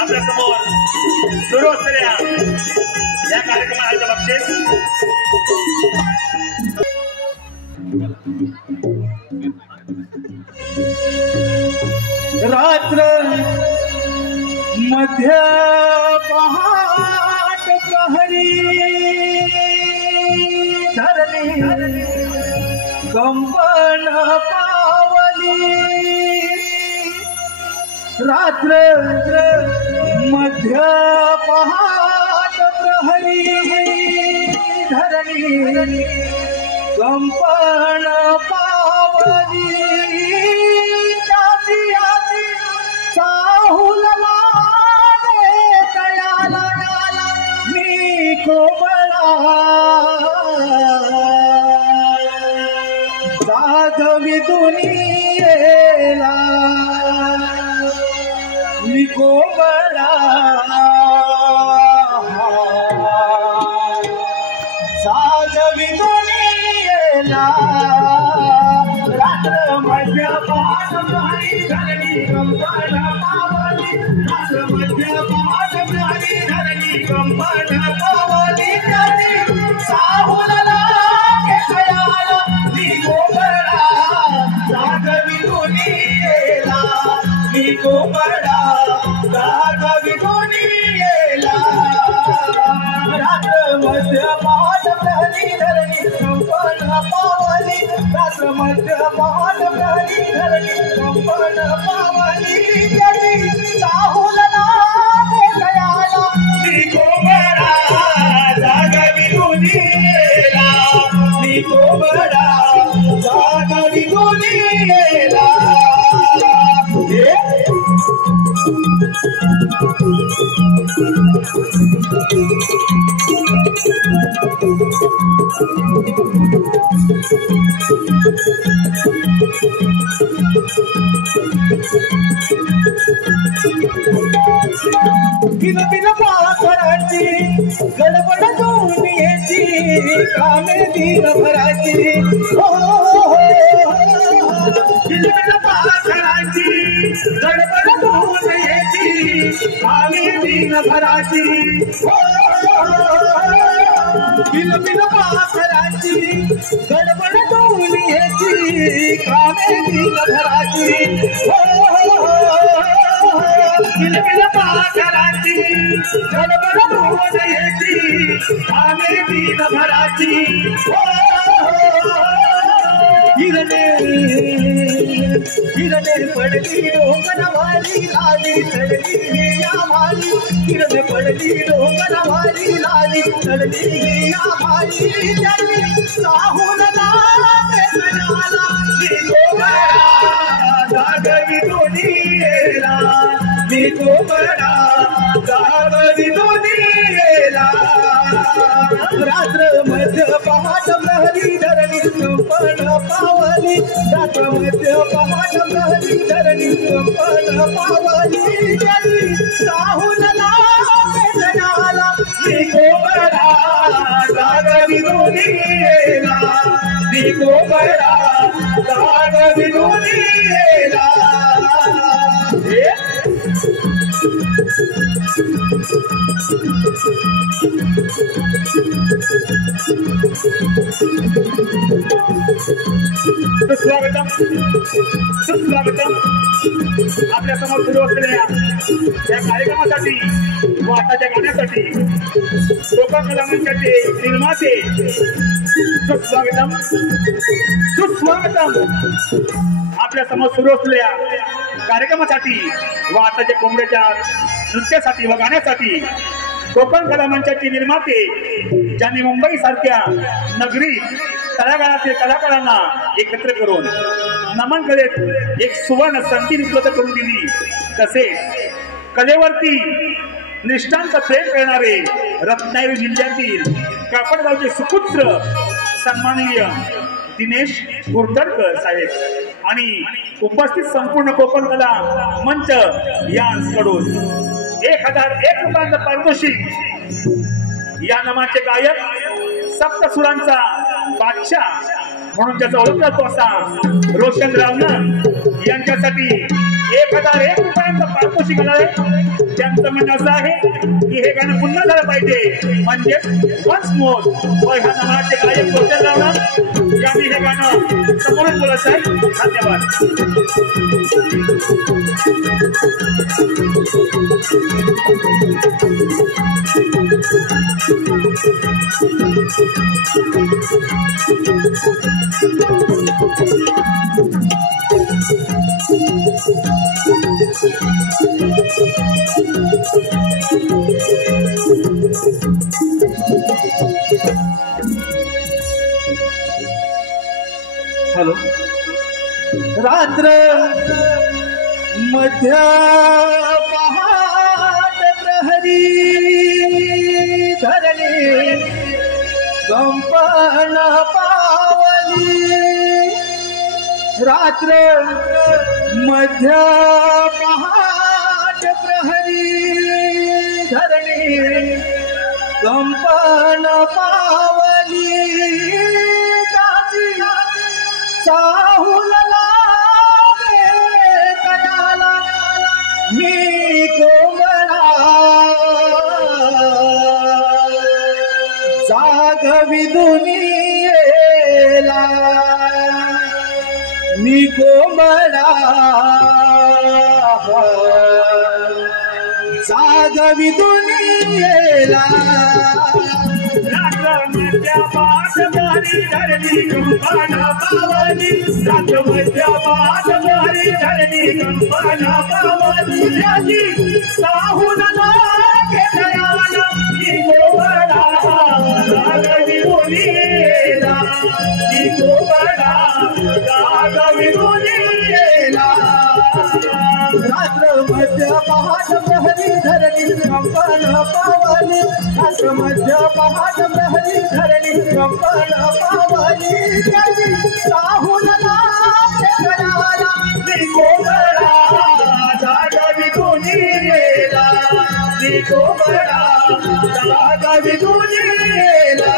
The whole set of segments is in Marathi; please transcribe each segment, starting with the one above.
आपल्या समोर सुरू असलेल्या या कार्यक्रमाचे बक्षीस रात्र मध्य पहाट प्रहरी धरणी कंपन पावली रात्र मध्य पहाट प्रहरी धरणी कंपन पावली साहुलला तयाला मी कोमला जागवी दुनियेला मी कोमला जागवी दुनियेला रात्र मध्य पहाट प्रहरी धरणी कंपन पावली रात्र मध्य पहाट प्रहरी धरणी कंपन पावली साहुलला तयाला मी कोमला जागवी दुनियेला मी कोमला जागवी दुनियेला रात्र मध्य पहाट प्रहरी धरणी कंपन पावली रात्र मध्य पहाट प्रहरी धरणी कंपन पावली साहुलला तयाला मी कोमला जागवी दुनियेला मी कोमला जागवी दुनियेला बिन बिन पाखराची गडबड दुनियेची कामे दिनभराची बिन बिन पाखराची गडबड दुनियेची कामे दिनभराची बिन बिन पाखराची गडबड दुनियेची कामे दिनभराची बिन बिन पाखराची गडबड दुनियेची कामे दिनभराची हिरणे हिरणे पडली डोंगरवाली लाली चढली या भाली हिरणे पडली डोंगरवाली लाली चढली या भाली जली साहुलला तयाला मी कोमला जागवी दुनियेला मी कोमला जागवी दुनियेला रात्र मध्य पहाट प्रहरी धरणी कंपन पावली रात्र मध्य पहाट प्रहरी धरणी कंपन पावली साहुलला तयाला मी कोमला जागवी दुनियेला मी कोमला जागवी दुनियेला सुस्वागतम सुस्वागतम आपल्या समोर सुरू असलेल्या या कार्यक्रमासाठी व आताच्या गाण्यासाठी कोकण कला मंचाचे निर्माते सुस्वागतम सुस्वागतम आपल्या समोर सुरू असलेल्या कार्यक्रमासाठी व आताच्या कोंबड्याच्या नृत्यासाठी व गाण्यासाठी कोकण कला मंचाचे निर्माते ज्यांनी मुंबई सारख्या नगरीत तळागाळातील कलाकारांना एकत्र करून नमन कलेत एक सुवर्ण संधी उपलब्ध करून दिली, तसेच कलेवरती निष्ठांत प्रेम करणारे रत्नागिरी जिल्ह्यातील कापडगावचे सुपुत्र सन्माननीय दिनेश कुर्तडकर साहेब आणि उपस्थित संपूर्ण कोकण कला मंच यांकडून 1001 रुपयांचं पारितोषिक या नामाचे गायक सप्तसुरांचा बादशाह म्हणून त्याचा ओळख जातो असा रोशन रावण यांच्यासाठी 1001 रुपयांचं पारितोषिक आहे। त्यांचं म्हणणं असं आहे की हे गाणं पुन्हा झालं पाहिजे, म्हणजे वन्स मोर। व ह्या नामाचे गायक रोशन रावण यांनी हे गाणं समोरून बोलत आहे। धन्यवाद। हॅलो। रात्र मध्य पहाट प्रहरी धरणी कंपन पावली। रात्र मध्य पहाट प्रहरी धरणी कंपन पावली। साहुल लागे कयाला मी कोमळा जागवी दुनियेला मी कोमळा जागवी दुनियेला। धरणी कंपन पावली, रात्र मध्य पावली धरणी कंपन पावली। साहुल लागे कयाला मी कोमळा जागवी दुनियेला मी कोमळा जागवी दुनियेला। रात्र मध्य पहाट प्रहरी धरणी कंपन पावली। रात्र मध्य पहाट प्रहरी धरणी कंपन पावली। साहुल लागे कयाला मी कोमळा जागवी दुनियेला मी कोमळा जागवी दुनियेला।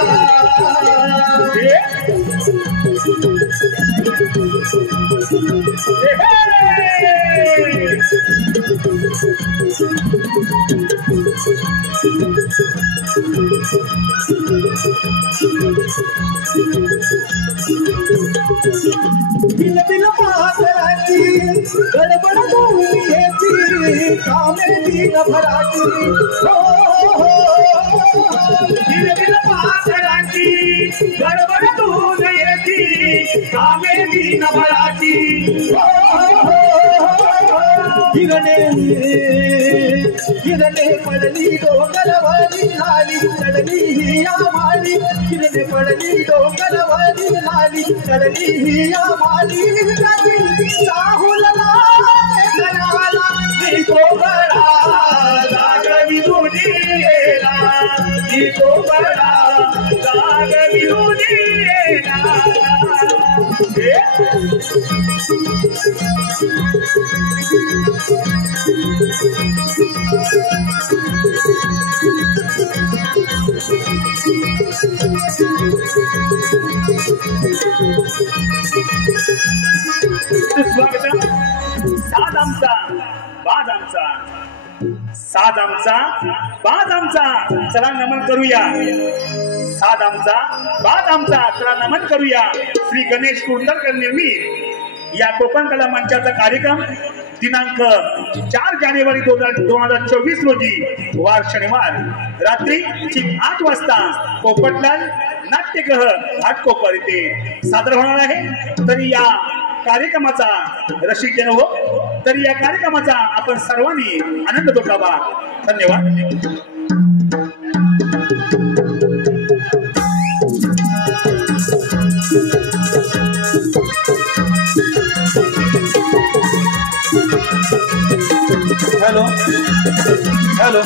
बिल बिल पाखराची गडबड दुनियेची कामे दिन भराची। बिल बिल पाखराची गडबड दुनियेची कामे दिन भराची। किरणे पडली डोंगरवरी लाली चढली ही आम्हाली। किरणे पडली डोंगरवरी लाली चढली ही आम्हाली। साहुल लागे कयाला मी कोमळा जागवी दुनियेला मी कोमळा जागवी दुनियेला। स्वागतम। साध आमचा बाज आमचा साध आमचा बाज आमचा, चला नमन करूया। साध आमचा बाज आमचा, चला नमन करूया। श्री गणेश कुंडलकर निर्मित या कोकण कला मंचाचा कार्यक्रम दिनांक 4 जानेवारी 2024 रोजी वार शनिवार रात्री 8 वाजता पोपटलाल नाट्यगृह घाटकोपर येथे सादर होणार आहे। तरी या कार्यक्रमाचा रसिक जन हो, तरी या कार्यक्रमाचा आपण सर्वांनी आनंद लुटावा। धन्यवाद। हेलो हेलो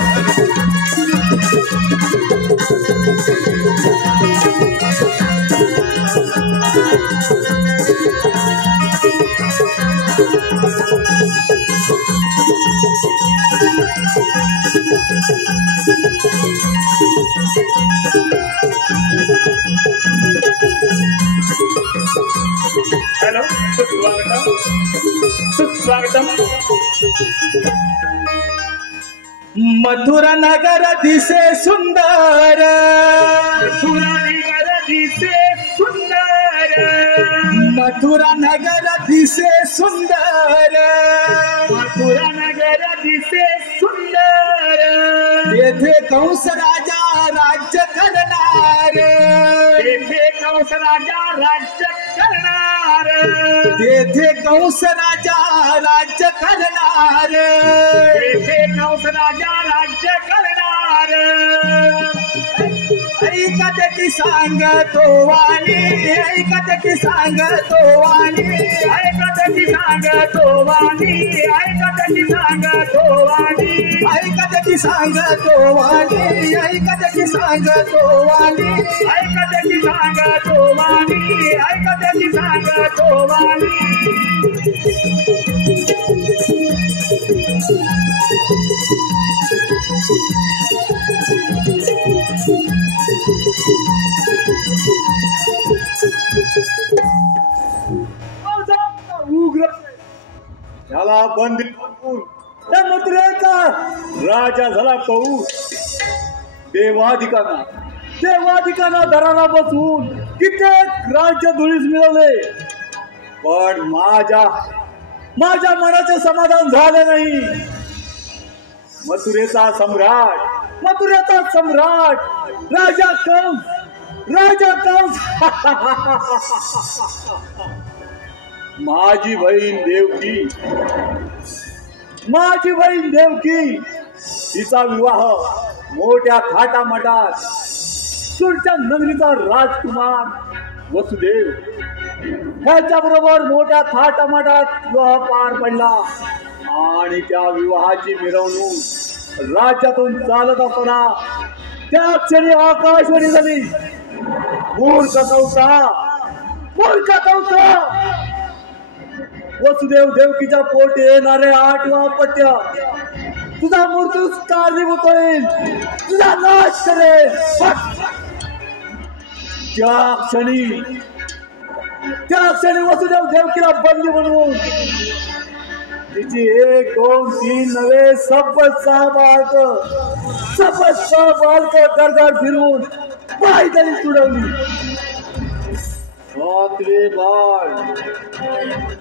हेलो, सुस्वागतम। मथुरा नगर दिसे सुंदर, मथुरा नगर दिसे सुंदर, मथुरा नगर दिसे सुंदर, मथुरा नगर दिसे सुंदर। येथे कंस राजा राज्य करणार, येथे कंस राजा राज्य करणार, येथे कंस राजा राज्य करणार, येथे कंस राजा राज्य करणार। ऐकत की सांगतो वाणी, ऐकत की सांगतो वाणी, ऐकत की सांगतो वाणी, ऐकत की सांगतो वाणी, ऐकत की सांगतो वाणी, ऐकत की सांगतो वाणी, ऐकत की सांगतो वाणी, ऐकत की सांगतो वाणी। उग्र त्याला बंदी करून त्या मथुरेचा राजा झाला पाहू। देवाधिकांना दराला बसवून कित्येक राज्य धुळीस मिळवले, पण माझ्या मनाचे समाधान झाले नाही। मथुरेचा सम्राट राजा कंस माझी बहीण देवकी तिचा विवाह मोठ्या थाटामाटात सुरच्या नगरीचा राजकुमार वसुदेव ह्याच्या बरोबर मोठ्या थाटामाटात विवाह पार पडला। आणि त्या विवाहाची मिरवणूक राज्यातून चालत असताना त्या क्षणी आकाशवाणी झाली, मूर्ख कंसा, वसुदेव देवकीच्या पोटी येणारे 8वा अपत्य तुझा मृत्यू कारणीभूत होईल, तुझा नाश करेल। त्या क्षणी वसुदेव देवकीला बंदी बनवून तिची 1, 2, 3 नव्हे सपत 6 बालक गरगर फिरवून पायदळी तुडवली।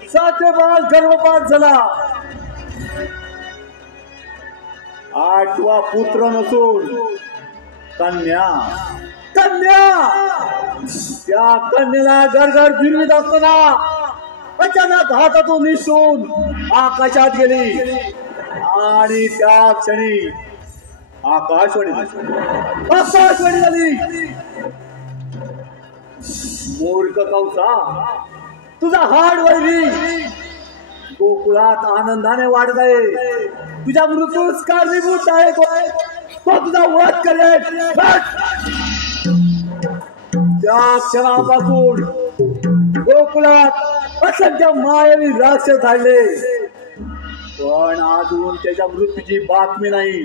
7वे बाळ गर्भपात झाला। 8वा पुत्र नसून कन्या त्या कन्याला गरगर फिरवीत असताना अचानक हातातून निसटून आकाशात गेली। आणि त्या क्षणी आकाशवाणी झाली, मूर्ख कंसा, तुझा हाड वैरी गोकुळात आनंदाने वाढत आहे, तुझ्या मृत्यूस कारणीभूत आहे तो तुझा वध करेल। त्या क्षणापासून गोकुळात असंख्य मायावी राक्षस झाले, पण अजून त्याच्या मृत्यूची बातमी नाही।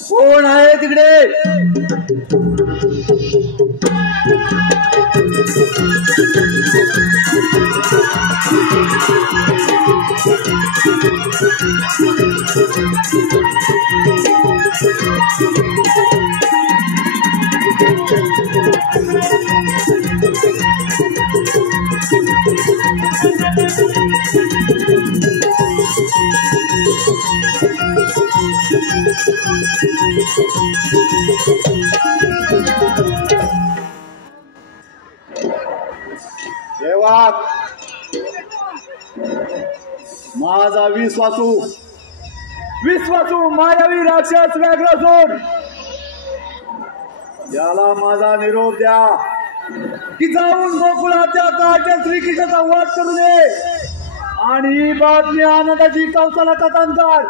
कोण आहे तिकडे? देवा माझा विश्वासू मायावी राक्षस व्याघ्रासूर याला माझा निरोप द्या की जाऊन गोकुळाच्या काळच्या श्रीकृष्णाचा वध करू दे आणि ही बातमी आनंदाची कौशला कथांकार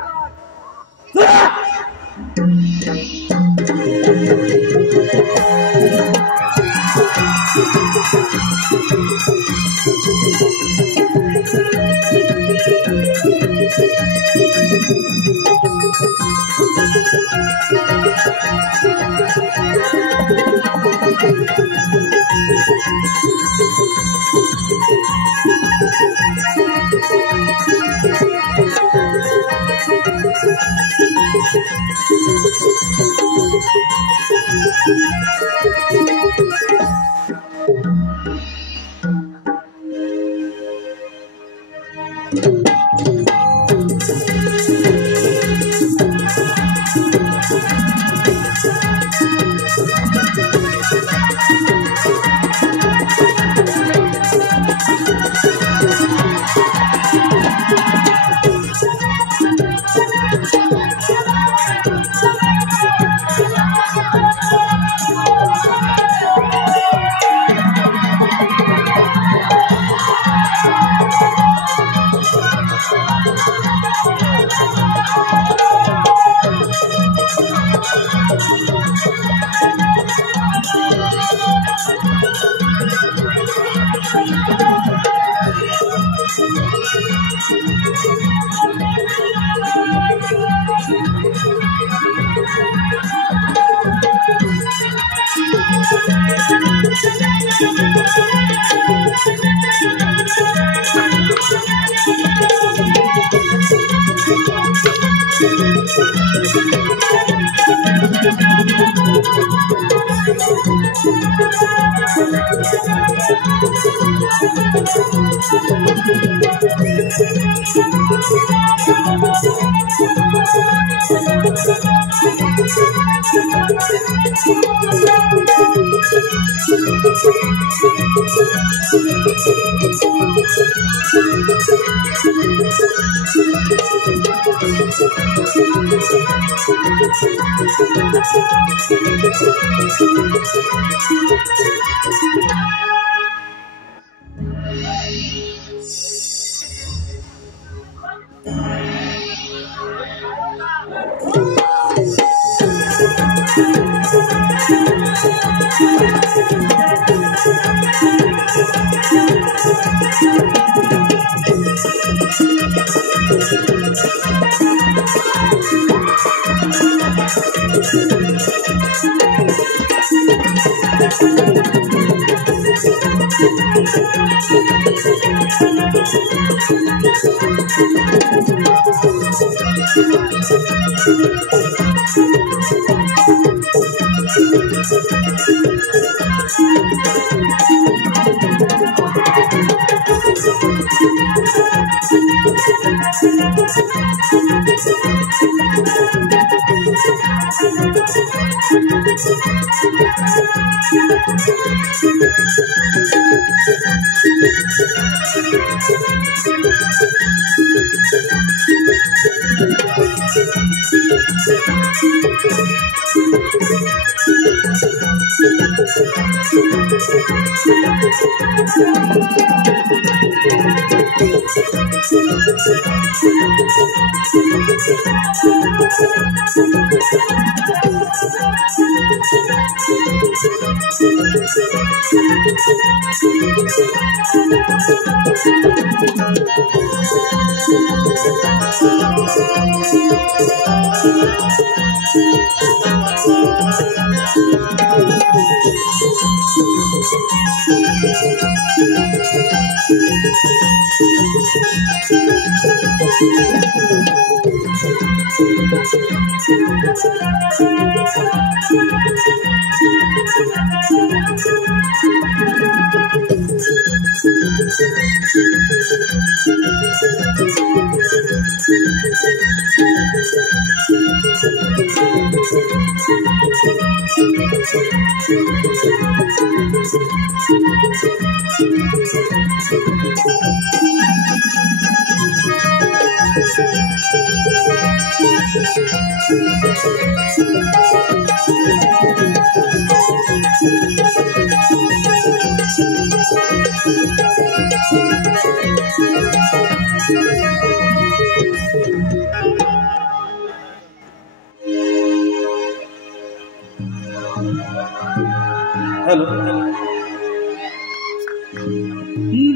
हॅलो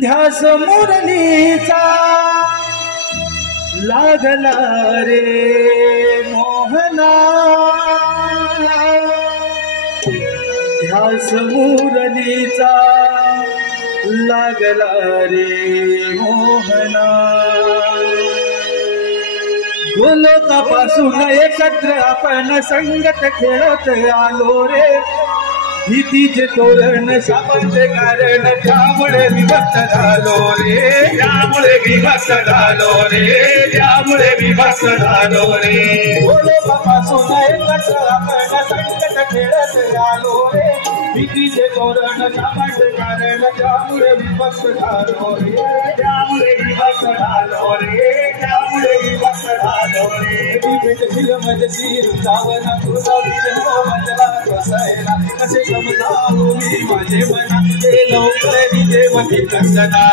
ध्यास मुरलीचा लागला रे मोहना ध्यास मुरलीचा लागला रे मोहना गोलोकापासून एकत्र आपण संगत खेळत आलो रे भीतीचे तोरण शापांचे कारण त्यामुळे विभक्त झालो रे त्यामुळे विभक्त झालो रे त्यामुळे विभक्त झालो रे गोलोकापासून एकत्र आपण संगत खेळत आलो रे भीतीचे तोरण शापांचे कारण त्यामुळे विभक्त झालो रे त्यामुळे विभक्त झालो रे त्यामुळे विभक्त झालो रे भेटशील माझी वृंदावना तुझा विरह मजला कसायला कसे समजावू मी माझे मना हे लवकर विजय कंदना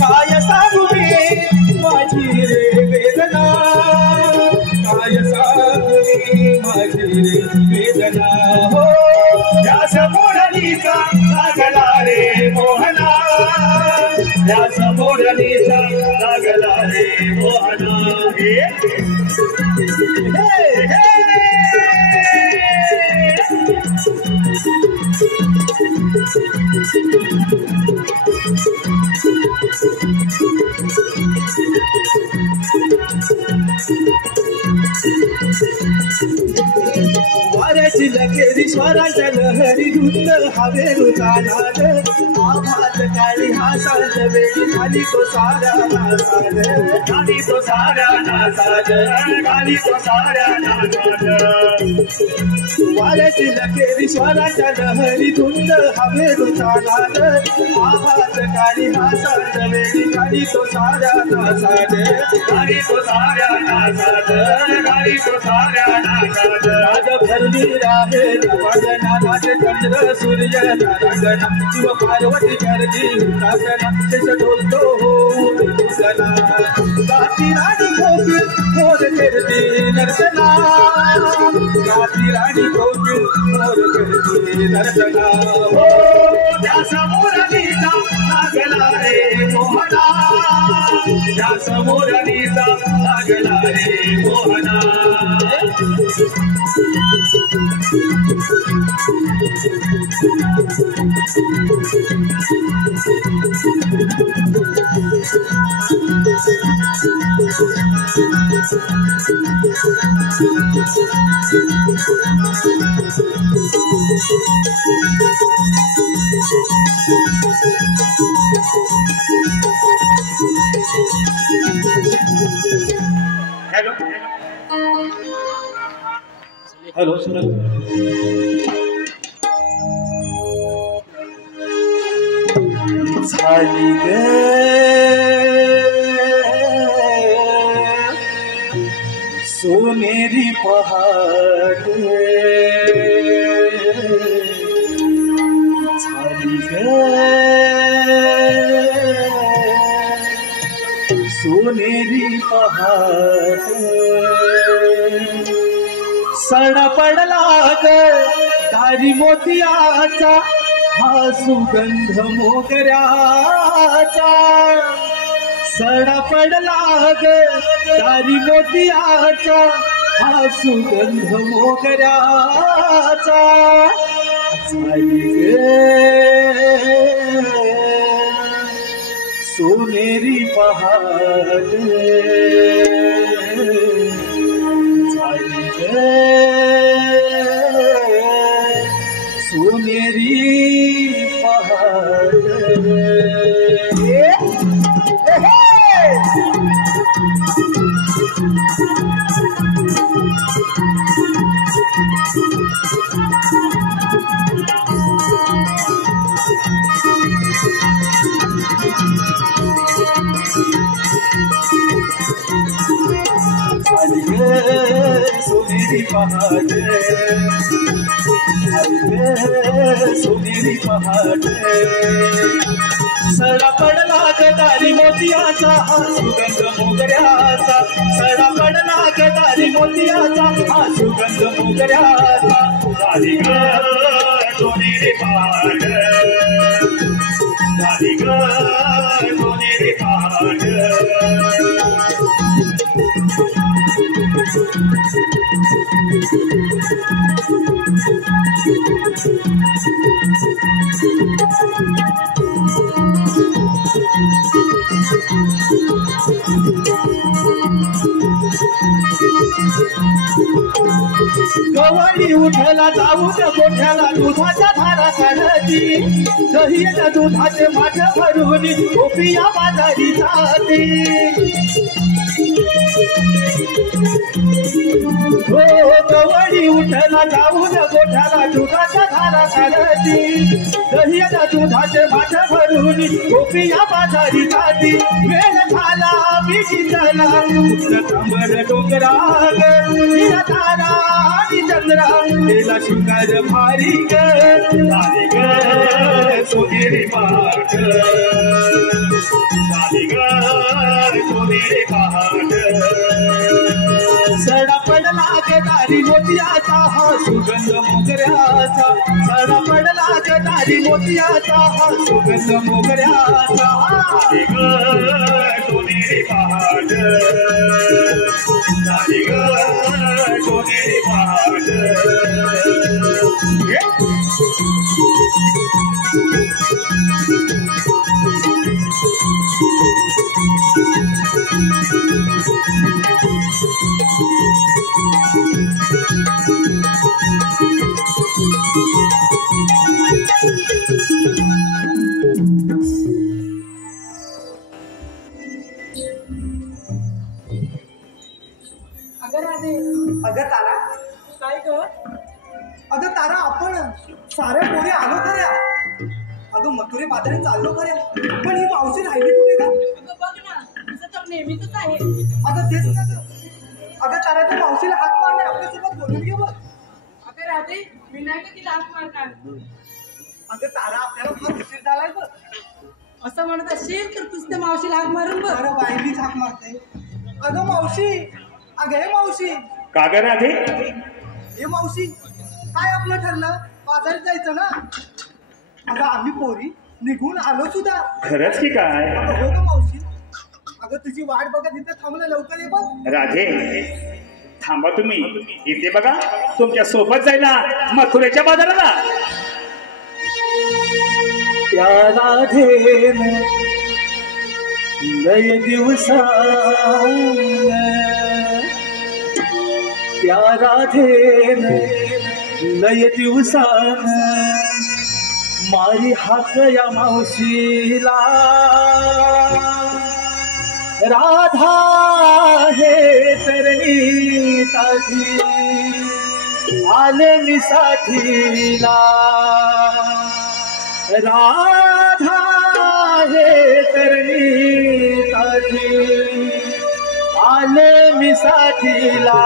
काय सांगू मी माझी रे वेदना काय सांगू मी माझी रे वेदना हो या समोरलीचा लागला रे मोहना या समोरलीचा लागला रे मोहना वाऱ्याची लकेरी स्वराच्या लहरी धुंद हवेरू चालत आभात काळी हासाल वेळी खाली तो साऱ्या नासाल खाली तो साऱ्या नासाल खाली तो साऱ्या नासाल वाऱ्याची लकेरी स्वराच्या लहरी धुंद हवेरू चालत आभात काळी हासाल वेळी खाली तो साऱ्या नासाल खाली तो साऱ्या नासाल खाली तो साऱ्या नासाल राज भरली राहे नाथ चंद्र सूर्य नारायण शिव पार्वती करजी हुतासना तेज ढोलतो होऊसना गाती राणी कोकिल मोर करती नर्तना गाती राणी कोकिल मोर करती नर्तना हो त्या समोरलीचा लागला रे मोहना त्या समोरलीचा लागला रे मोहना हॅलो हॅलो सुनल झाली ग सोनेरी पहाट झाली ग सोनेरी पहाट सडा पडला ग दारी मोतियाचा हा सुगंध मोगऱ्याचा सडा पडला ग दारी मोतियाचा हा सुगंध मोगऱ्याचा झाली ग सोनेरी पहाट झाली ग सोनेरी पहाट सोनेरी पहाट सोनेरी पहाट सडा पडला ग दारी मोतियाचा हा सुगंध मोगऱ्याचा सडा पडला ग दारी मोतियाचा हा सुगंध मोगऱ्याचा झाली ग सोनेरी पहाट झाली ग सोनेरी पहाट गवळी उठला जाऊ त्या गोठ्याला दुधाच्या धारा काढती दहीच्या दुधाचे माठ भरून गोपिया बाजारी जाते हो गवळी उठला जाऊ त्या गोठ्याला दुधाच्या धारा काढती दहीच्या दुधाचे माठ भरून गोपिया बाजारी जाते वेळ झाला बिगितला तांबड डोंगराग तारा चंद्रा तेला शृंगार भारी झाली ग सोनेरी पहाट झाली ग सोनेरी पहाट सडा पडला ग दारी मोतियाचा हा सुगंध मोगऱ्याचा सडा पडला ग दारी मोतियाचा हा सुगंध मोगऱ्याचा झाली ग सोनेरी पहाट झाली ग सोनेरी पहाट अगं तारा काय ग अगं तारा आपण साऱ्या पोरी आलो खऱ्या अगं मथुरे बाजारात चाललो खऱ्या पण ही मावशी राहिली कुठे का अगं बघ ना तुझं तर नेहमीच आहे अगं तेच ना अगं तारा तू मावशीला हाक मारणे आपल्यासोबत बोलून घे बघ अगं राधे मी नाही का तिला हाक मारणार अगं तारा आपल्याला फार उशीर झालाय बघ असं म्हणत असेल तर तुझ त्या मावशीला हाक मारून बघ अरे बाईलीच हाक मारते अगं मावशी अगं हे मावशी का ग राधे हे मावशी काय आपलं ठरलं बाजारात जायचं ना अगं आम्ही पोरी निघून आलो सुद्धा खरंच की काय अगं हो ग मावशी अगं तुझी वाट बघत इथे थांबलं लवकर ये बघ राधे थांबा तुम्ही इथे बघा तुमच्या सोबत जायला मथुरेच्या बाजाराला त्या राधेन लय दिवसान त्या राधेन लय दिवसान मारी हाक या मावशीला राधा हे तरणी साठी आले मी साठीला राधा हे तरणी साठी आले मी साठीला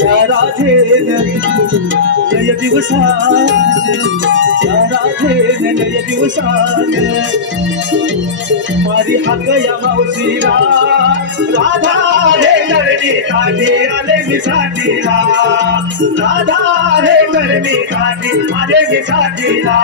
त्या राधेन लय दिवसान त्या राधेन लय दिवसान मारी हाक या मावशीला राधा हे करणी काठी आले मी साठीला राधा हे करणी काठी आले मी साठीला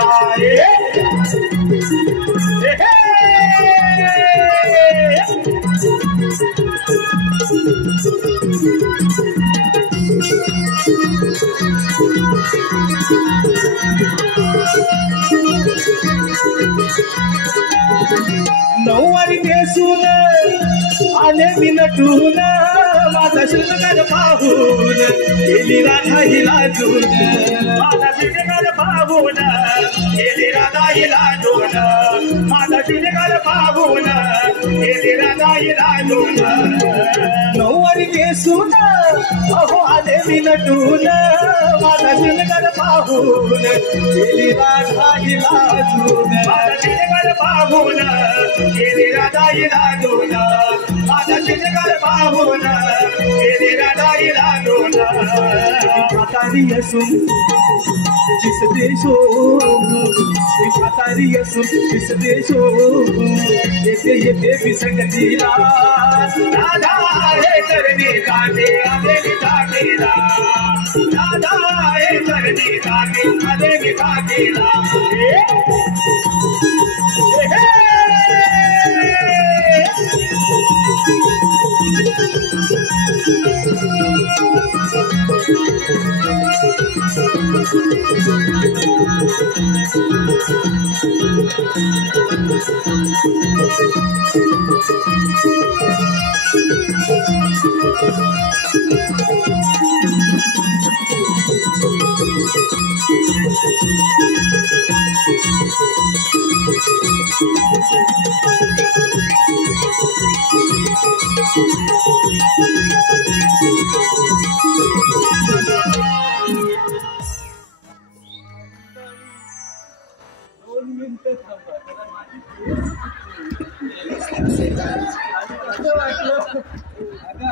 नऊवारी नेसून आले मी नटून माझा शृंगार पाहून गेली राधा ही लाजून माझा शृंगार पाहून गेली राधा राधाईला दोन माझा शिवकर पाहून गेली राधाईला दोन नऊवारी नेसून अहो आले मी नटून माझा शिवकर पाहून गेली राधाईला दोन माझा शिवकर पाहून गेली राधाईला दोन माझा शिवकर पाहून गेली राधाईला दोन म्हातारी असून दिसते शो म्हातारी असून दिसते शो येते येते विसंगतीला राधा हे करणी जाते आदेवी जातेला राधा हे करणी जाते आदेवी जातेला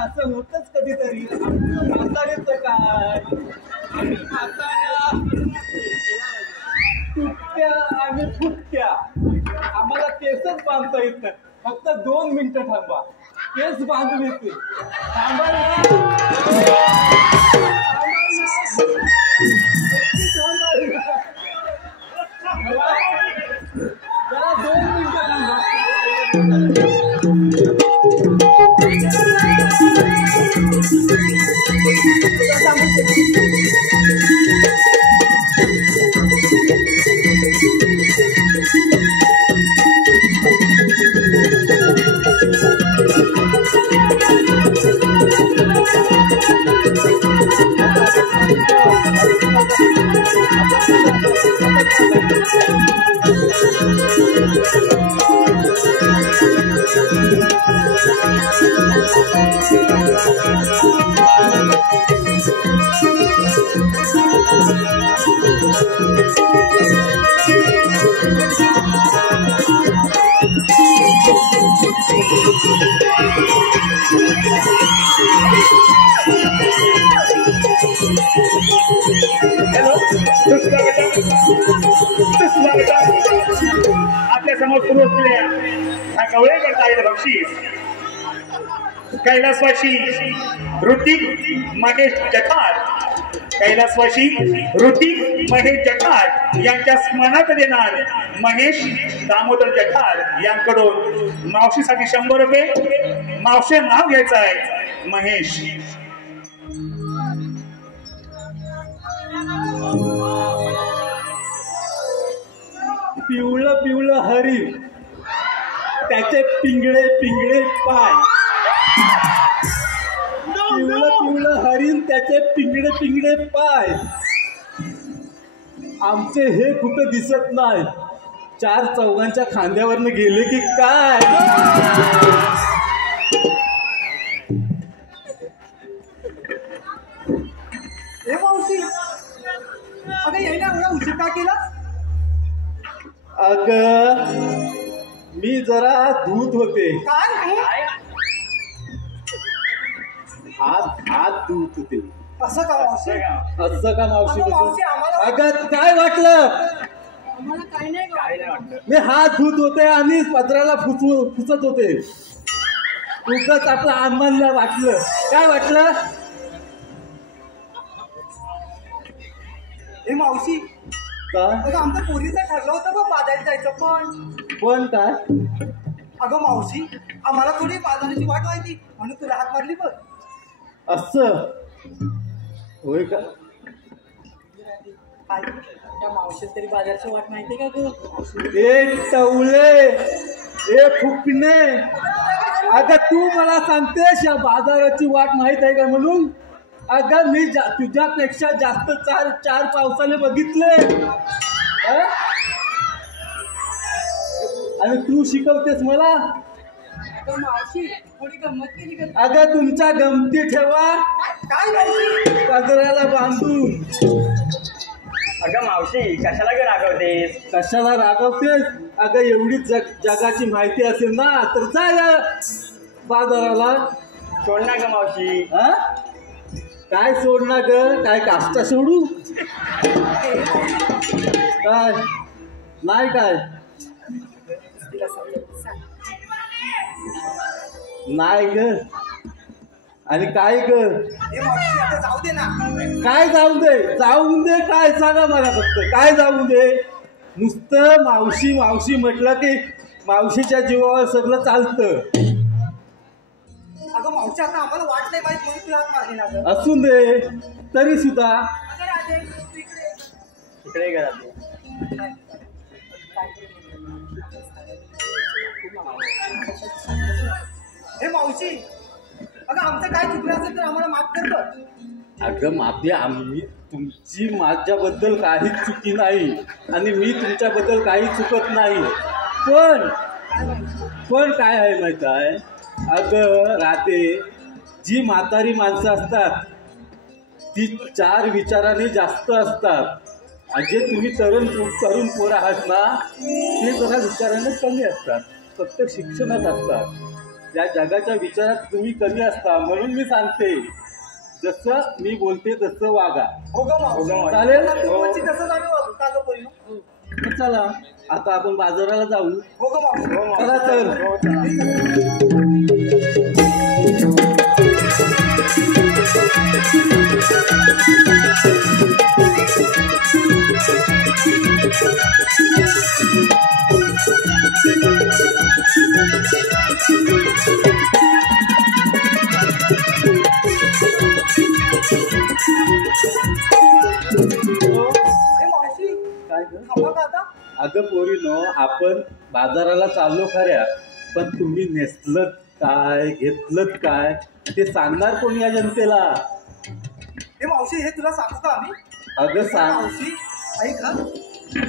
असं होतच कधीतरी म्हातारीचं काय तुटत्या आणि फुटत्या आम्हाला केसच बांधता येत नाही फक्त 2 मिनिटं थांबा केस बांधून येते थांबा जरा 2 मिनिटं थांबा आपल्या समोर सुरू असलेल्या ह्या गवळेकर ताईला बक्षीस कैलासवासी ऋतिक महेश जठार कैलासवासी ऋतिक महेश जठार यांच्या स्मरणात देणार महेश दामोदर जठार यांकडून मावशीसाठी 100 रुपये मावशी नाव घ्यायचं आहे महेश पिवळं पिवळं हरिण त्याचे पिंगळे पिंगळे पाय पिवळं पिवळं हरिण त्याचे पिंगळे पिंगळे पाय आमचे हे कुठं दिसत नाही 4 चौघांच्या खांद्यावरनं गेले की काय हे मावशी अगं यायला एवढा उशीर का केला अग मी जरा धूत होते काय हात धूत होते असं का मावशी असं का मावशी अगं मावशी आम्हाला अगं काय वाटलं आम्हाला काही नाही वाटत. मी हात धुत होते आणि पत्राला फुचत होते उगाच आपलं आम्हाला वाटलं काय वाटलं हे मावशी का अगं आमच्या पोरीचं ठरलं होतं बघ बाजारात जायचं पण काय अगं मावशी आम्हाला थोडी बाजाराची वाट व्हायची म्हणून तुला हात मारली बघ असं होय का काय त्या मावशीत तरी बाजारची वाट माहिती का तू ए टवले ए फुकणे अगं तू मला सांगतेस या बाजाराची वाट माहित आहे का म्हणून अगं मी तुझ्यापेक्षा जास्त चार पावसाने बघितले आणि तू शिकवतेस मला. अगं मावशी थोडी गंमत केली का? अगं तुमच्या गमती ठेवा काय मावशी? पदराला बांधून. अगं मावशी कशाला ग रागवतेस? कशाला रागवतेस? अगं एवढी जगाची माहिती असेल ना तर जा या बाजाराला. सोड ना ग मावशी. हा काय सोडणार ग? काय काष्टा सोडू? काय नाही काय नाही ग. आणि काय ग? हे मावशी आता जाऊ दे ना. काय जाऊ दे? जाऊन दे काय सांगा मला फक्त. काय जाऊ दे? नुसतं मावशी मावशी म्हटलं की मावशीच्या जीवावर सगळं चालतं. अगं मावशी आता आम्हाला वाट नाही माहित म्हणून तुला मारली ना गं. असू दे तरी सुद्धा अगं राधे तू इकडे. इकडे ग राधे. हे मावशी अगं आमचं काय चुकलं असेल तर आम्हाला माफ कर बघ. अगं माफी. आम्ही तुमची माझ्याबद्दल काहीच चुकी नाही आणि मी तुमच्याबद्दल काही चुकत नाही. पण काय आहे माहिती आहे? अगं राधे, जी म्हातारी माणसं असतात ती 4 विचाराने जास्त असतात. आणि जे तुम्ही तरुण पोरं आहात ना ते जरा विचाराने कमी असतात. फक्त शिक्षणात असतात. या जगाच्या विचारात तुम्ही कमी असता. म्हणून मी सांगते जसं मी बोलते तसं वागा. हो गं मावशी. चालेल? तसंच आम्ही वागू का गं पोरी? तर चला आता आपण बाजाराला जाऊ. हो गं मावशी. चला तर. हे मावशी काय ग? थांबा का आता? अगं पोरीनो, आपण बाजाराला चाललो खऱ्या पण तुम्ही नेसलं काय घेतलं काय ते सांगणार कोण या जनतेला? हे मावशी हे तुला सांगू का आम्ही? अगं सांग. मावशी ऐक हा.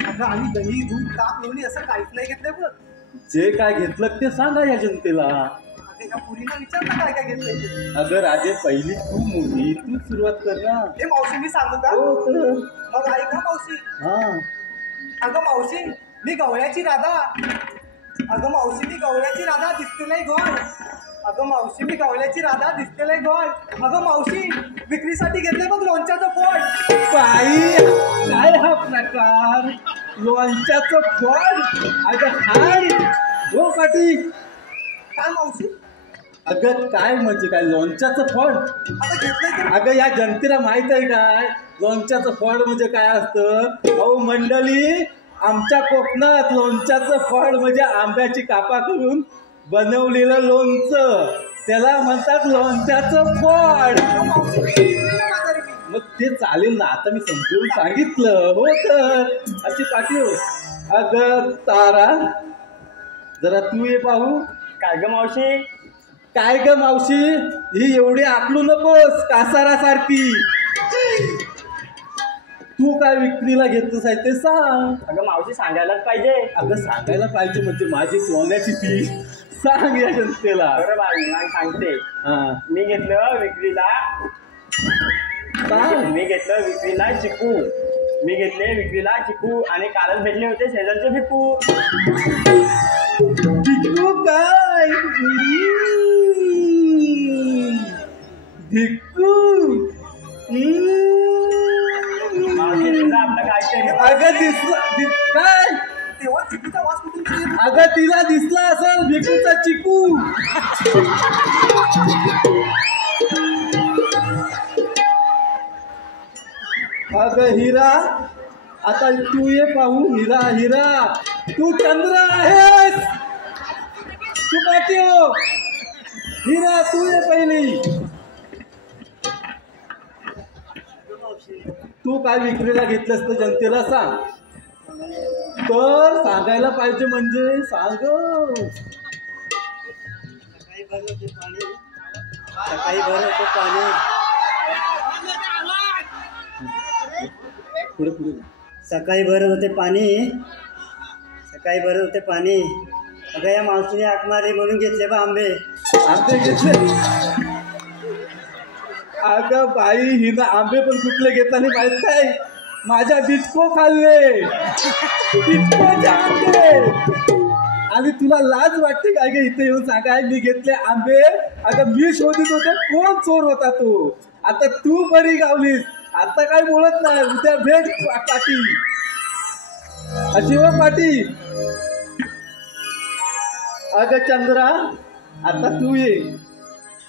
अगं आम्ही दही दूध ताक लोणी असं काहीच नाही घेतलंय बघ. जे काय घेतलं ते सांगा या जनतेला. अगं या पुरीला विचार ना काय काय घेतलंय ते. अगं राजे, पहिली तू मुली तू सुरुवात कर ना. हे मावशी मी सांगू का? हो तर. मग ऐक हा मावशी. हा अगं मावशी मी गवळ्याची राधा. अगं मावशी मी गवळ्याची राधा दिसते नाही गोड. अगं मावशी मी गवळ्याची राधा दिसते नाही गोड. अगं मावशी विक्रीसाठी घेतले बघ लोणच्याचं फोड. बाई काय हा प्रकार? लोणच्याचं फळ? अगं हाय हो पाटी. काय मावशी? अगं काय म्हणजे काय लोणच्याचं फळ? आता घेतलंय तर अगं या जनतेला माहित आहे काय लोणच्याचं फळ म्हणजे काय असतं? अहो मंडळी, आमच्या कोकणात लोणच्याचं फळ म्हणजे आंब्याची कापा करून बनवलेलं लोणचं, त्याला म्हणतात लोणच्याचं फळ. मग ते चालेल ना, आता मी समजून सांगितलं. हो तर अशी पाठीव. अगं तारा, जरा तू ये पाहू. काय ग मावशी? काय ग मावशी, ही एवढी आकलू नकोस कासारासारखी. तू काय विक्रीला घेतलंस आहे ते सांग. अगं मावशी सांगायलाच पाहिजे. अगं सांगायला पाहिजे म्हणजे माझी सोन्याची ती सांग या जनतेला. बरं बाई मला सांगते. हा मी घेतलं विक्रीला सांग. मी घेतलं विक्रीला चिकू. मी घेतले विक्रीला चिकू आणि कालच भेटले होते शेजारचे भिकू. भिकू काय? भिकू. मावशी तुला आपलं काय ते अगं दिसलं काय? तेव्हा चिकूचा वास कुठून येतो? अगं तिला दिसला असेल भिकूचा चिकू. अगं हिरा, आता तू ये पाहू. हिरा हिरा, तू चंद्र आहेस. तू पाठी हो. हिरा तू ये पहिली. तू काय विक्रीला घेतलंस तर जनतेला सांग. तर सांगायला पाहिजे म्हणजे सांग. सकाळी भर होतं पाणी. पुढे पुढे. सकाळी भरत होते पाणी. सकाळी भरत होते पाणी. अगं या मावशीने हाक मारली म्हणून घेतले बा आंबे. आंबे घेतले? अगं बाई हिनं आंबे पण कुठले घेतले माहित काय? माझ्या बिटको खाल्ले, बिटकोचे आंबे. आणि तुला लाज वाटते काय गे इथे येऊन सांगाय मी घेतले आंबे? अगं मी शोधित होते कोण चोर होता तो. आता तू बरी गावलीस, आता काय बोलत नाही. उद्या भेट पाटी, अशी हो पाटी. अगं चंद्रा आता तू ये,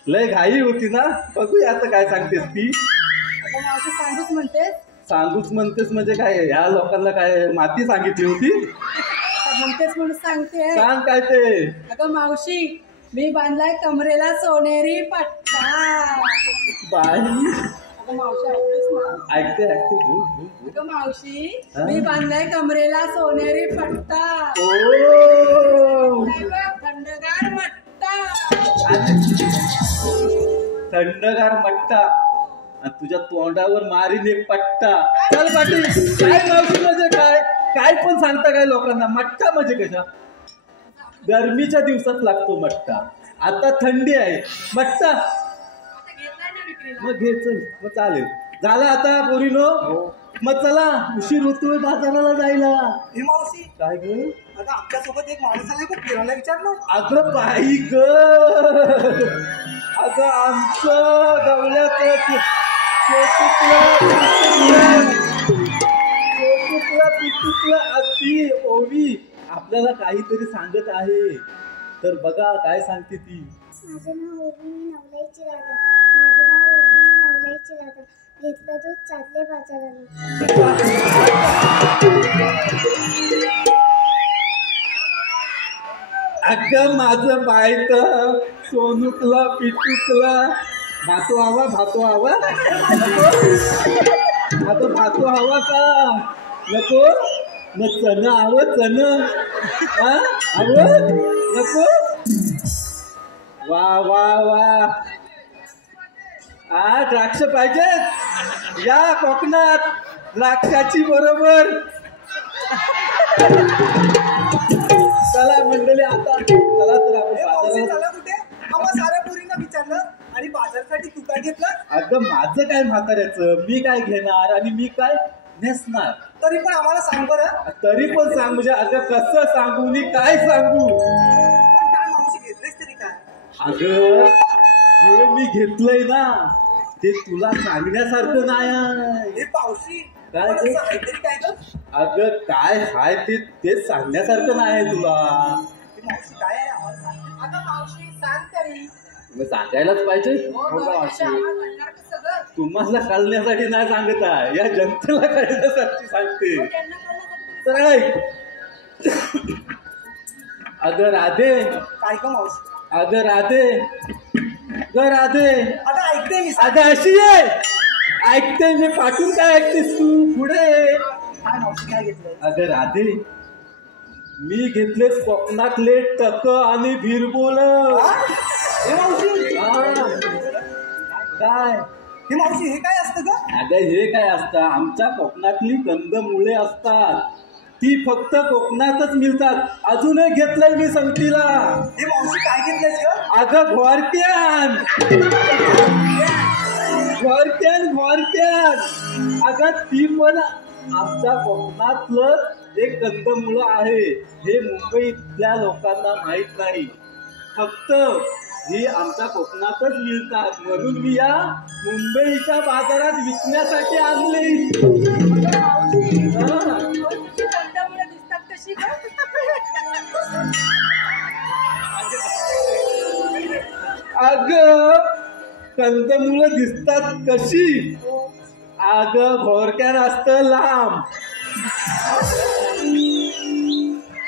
लय घाई होती ना. बघूया आता काय सांगतेस ती. अगं मावशी सांगूच म्हणतेस? सांगूच म्हणतेस म्हणजे काय? ह्या लोकांना काय माती सांगितली होती? म्हणतेस म्हणून सांगते. सांग काय ते. अगं मावशी मी बांधलाय कमरेला सोनेरी पट्टा. बाई अगं मावशी ऐकतेस ना? ऐकते ऐकते, बोल बोल बोल. अगं मावशी मी बांधलाय कमरेला सोनेरी पट्टा. ओ थंडगार मट्टा. थंडगार मट्टा आणि तुझ्या तोंडावर मारीन एक पट्टा. चल पाटील काय मावशी म्हणजे काय? काय पण सांगता काय लोकांना? मट्टा म्हणजे कशा? गरमीच्या दिवसात लागतो मट्टा, आता थंडी आहे. मट्टा मग घे चल, मग चालेल. झाला आता पोरीनो, मग चला उशीर होतोय बाजाराला जायला. ही मावशी काय ग? अगं आमच्यासोबत एक माणूस आलाय खूप फिरायला विचारलं. अगं बाई ग, अगं आमचं गवल्याचं अति ओवी आपल्याला काहीतरी सांगत आहे. तर बघा काय सांगते ती. माझं नाव ओवी, मी नवलाईची राधा. माझं नाव ओवी, मी नवलाईची राधा. घेतलं दूध चालले बाजाराला. अगं माझं बायत सोनूकला पिटूकला भातो हवा, भातो हवा. अगं भातो हवा का नको? मग चण हवं, चण हवं नको? वा वा वा. द्राक्ष पाहिजेत? या कोकणात द्राक्षाची बरोबर. चला मंडळी आता चला तर आपण बाजारात. चला कुठे? आम्हा साऱ्या पोरींना विचारलं आणि बाजारसाठी तू काय घेतलं? अगं माझं काय म्हाताऱ्याचं, मी काय घेणार आणि मी काय नेसणार? तरी पण आम्हाला सांग बरं. तरी पण सांग म्हणजे अगं कसं सांगू मी काय सांगू? पण काय मावशी घेतलेस तरी काय? अगं जे मी घेतलंय ना ते तुला सांगण्यासारखं नाही. हे पावशी काय पण ते? असं काहीतरी काय ग? अगं काय हाय ते सांगण्यासारखं नाही तुला. हे मावशी काय आहे आम्हाला सांग. अगं मावशी सांग तरी. मग सांगायलाच पाहिजे. हो गं, मावशी आम्हाला म्हणणार का सगळं? तुम्हाला कळण्यासाठी नाही सांगत आहे, या जनतेला कळण्यासाठी सांगते. मग त्यांना कळण्यासाठी तर ऐक. अगं राधे, काय ग मावशी? अगं राधे, ग राधे. आता ऐकते मी. अगं अशी आहे, ऐकते मी. पाठून काय ऐकतेस तू? पुढे. काय मावशी काय घेतलंय? अगं राधे मी घेतले कोकणातले टक आणि भिरबोल. हे मावशी, काय? हे मावशी हे काय असतं ग? अगं हे काय असतं? आमच्या कोकणातली कंदमुळे असतात, ती फक्त कोकणातच मिळतात. अजून एक घेतलंय मी संगतीला. हे मावशी काय घेतलंयस ग? अगं घोरट्यान, घोरट्यान, घोरट्यान. अगं ती पण आमच्या कोकणातलं एक कंदमुळं आहे. हे मुंबईतल्या लोकांना माहित नाही. फक्त ही आमच्या कोकणातच मिळतात, म्हणून मी या मुंबईच्या बाजारात विकण्यासाठी आणले. कंदमुळं दिसतात कशी ग? अगं कंदमुळं दिसतात कशी? अगं घोरक्यान असतं लांब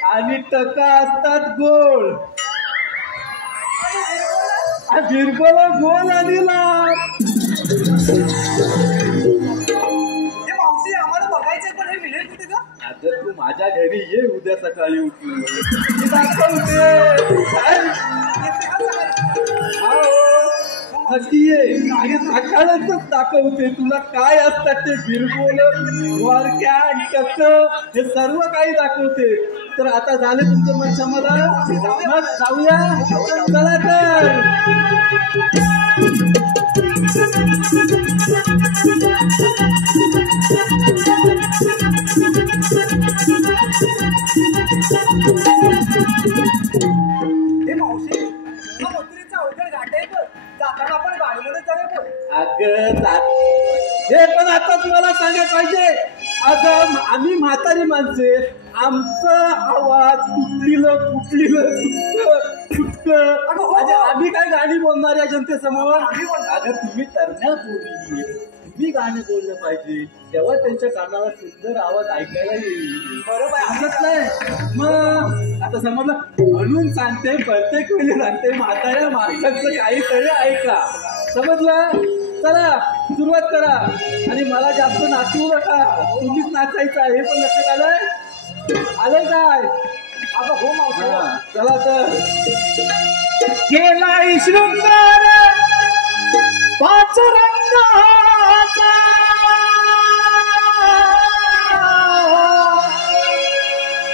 आणि टका असतात गोल. भिरबोला गोल आणि लांब. हे मावशी आम्हाला बघायचंय पण हे मिळेल कुठे ग? अगं तू माझ्या घरी ये उद्या सकाळी उठून, मी दाखवते. काय? येते का सकाळी? हो. मग नक्की ये आणि सकाळच दाखवते तुला काय असतात ते बिरबोल वारक्या टक हे सर्व काही दाखवते. तर आता झाले तुमचं मन समाधान, मग जाऊया चला तर. हे मावशी हा मथुरेचा अवघड घाट आहे बघ. जाताना आपण गाडीमध्ये जाऊया बघ. अगं हे पण आता तुम्हाला सांगायला पाहिजे. अगं आम्ही म्हातारी माणसे, आमचं आवाज तुटलेलं फुटकं आम्ही काय गाणी बोलणार या जनतेसमोर. अगं तुम्ही तरण्या पोरी, तुम्ही गाणे बोललं पाहिजे तेव्हा त्यांच्या कानाला सुंदर आवाज ऐकायला येईल. बरोबर नाही मग आता समजलं म्हणून सांगते, प्रत्येक वेळी सांगते म्हाताऱ्या माणसांचं काहीतरी ऐका. समजलं? चला सुरुवात करा आणि मला जास्त नाचवू नका. तुम्हीच नाचायचं आहे हे पण लक्षात आलंय काय? अगं हो मावशी. चला तर. केलाय शृंगार पाच रंगाचा,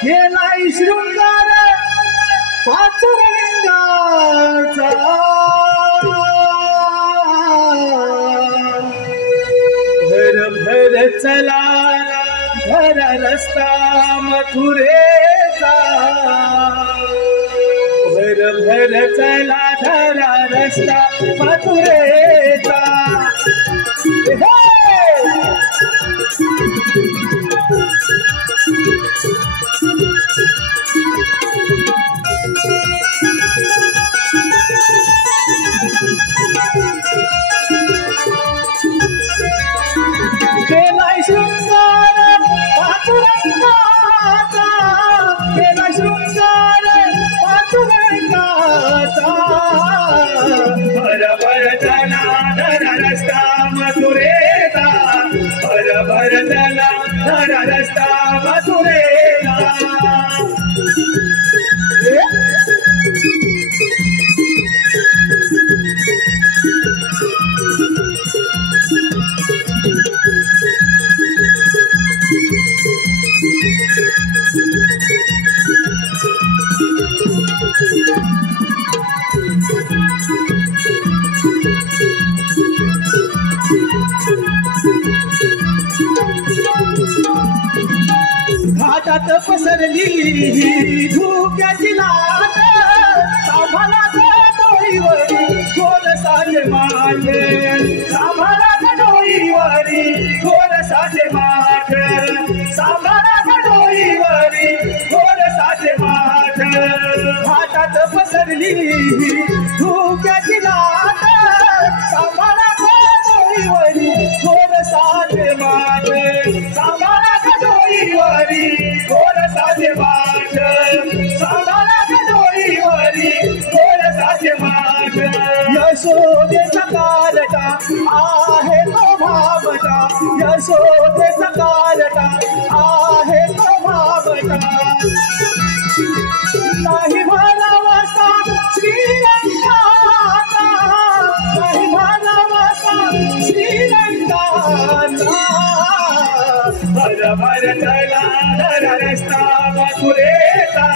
केलाय शृंगार पाच रंगाचा, भर भर चला भर रस्ता मथुरेचा, भर भर चला धरा रस्ता मथुरेचा. केलाय शृंगार पाच रंगाचा, केलाय शृंगार पाच रंगाचा, भर भर चला धरा रस्ता मथुरेचा, भर भर चला धरा रस्ता मथुरेचा. घाटात पसरली धुक्याची लाट, सांभाळा डोईवरी गोल साजे माठ, सांभाळा डोईवरी गोल साजे माठ, सांभाळा डोईवरी गोल साजे माठ. घाटात पसरली धुक्याची लाट, सांभाळा डोईवरी गोल साजे माठ, सांभाळा डोईवरी गोल साजे माठ, सांभाळा डोईवरी गोल साजे माठ. यशोदेचा कारटा आहे तो भावटा, यशोदेचा कारटा आहे तो भावटा. नाही भारावासा श्रीरंगाचा, नाही भारावासा श्रीरंगाचा, भर भर चला धरा रस्ता मथुरेचा,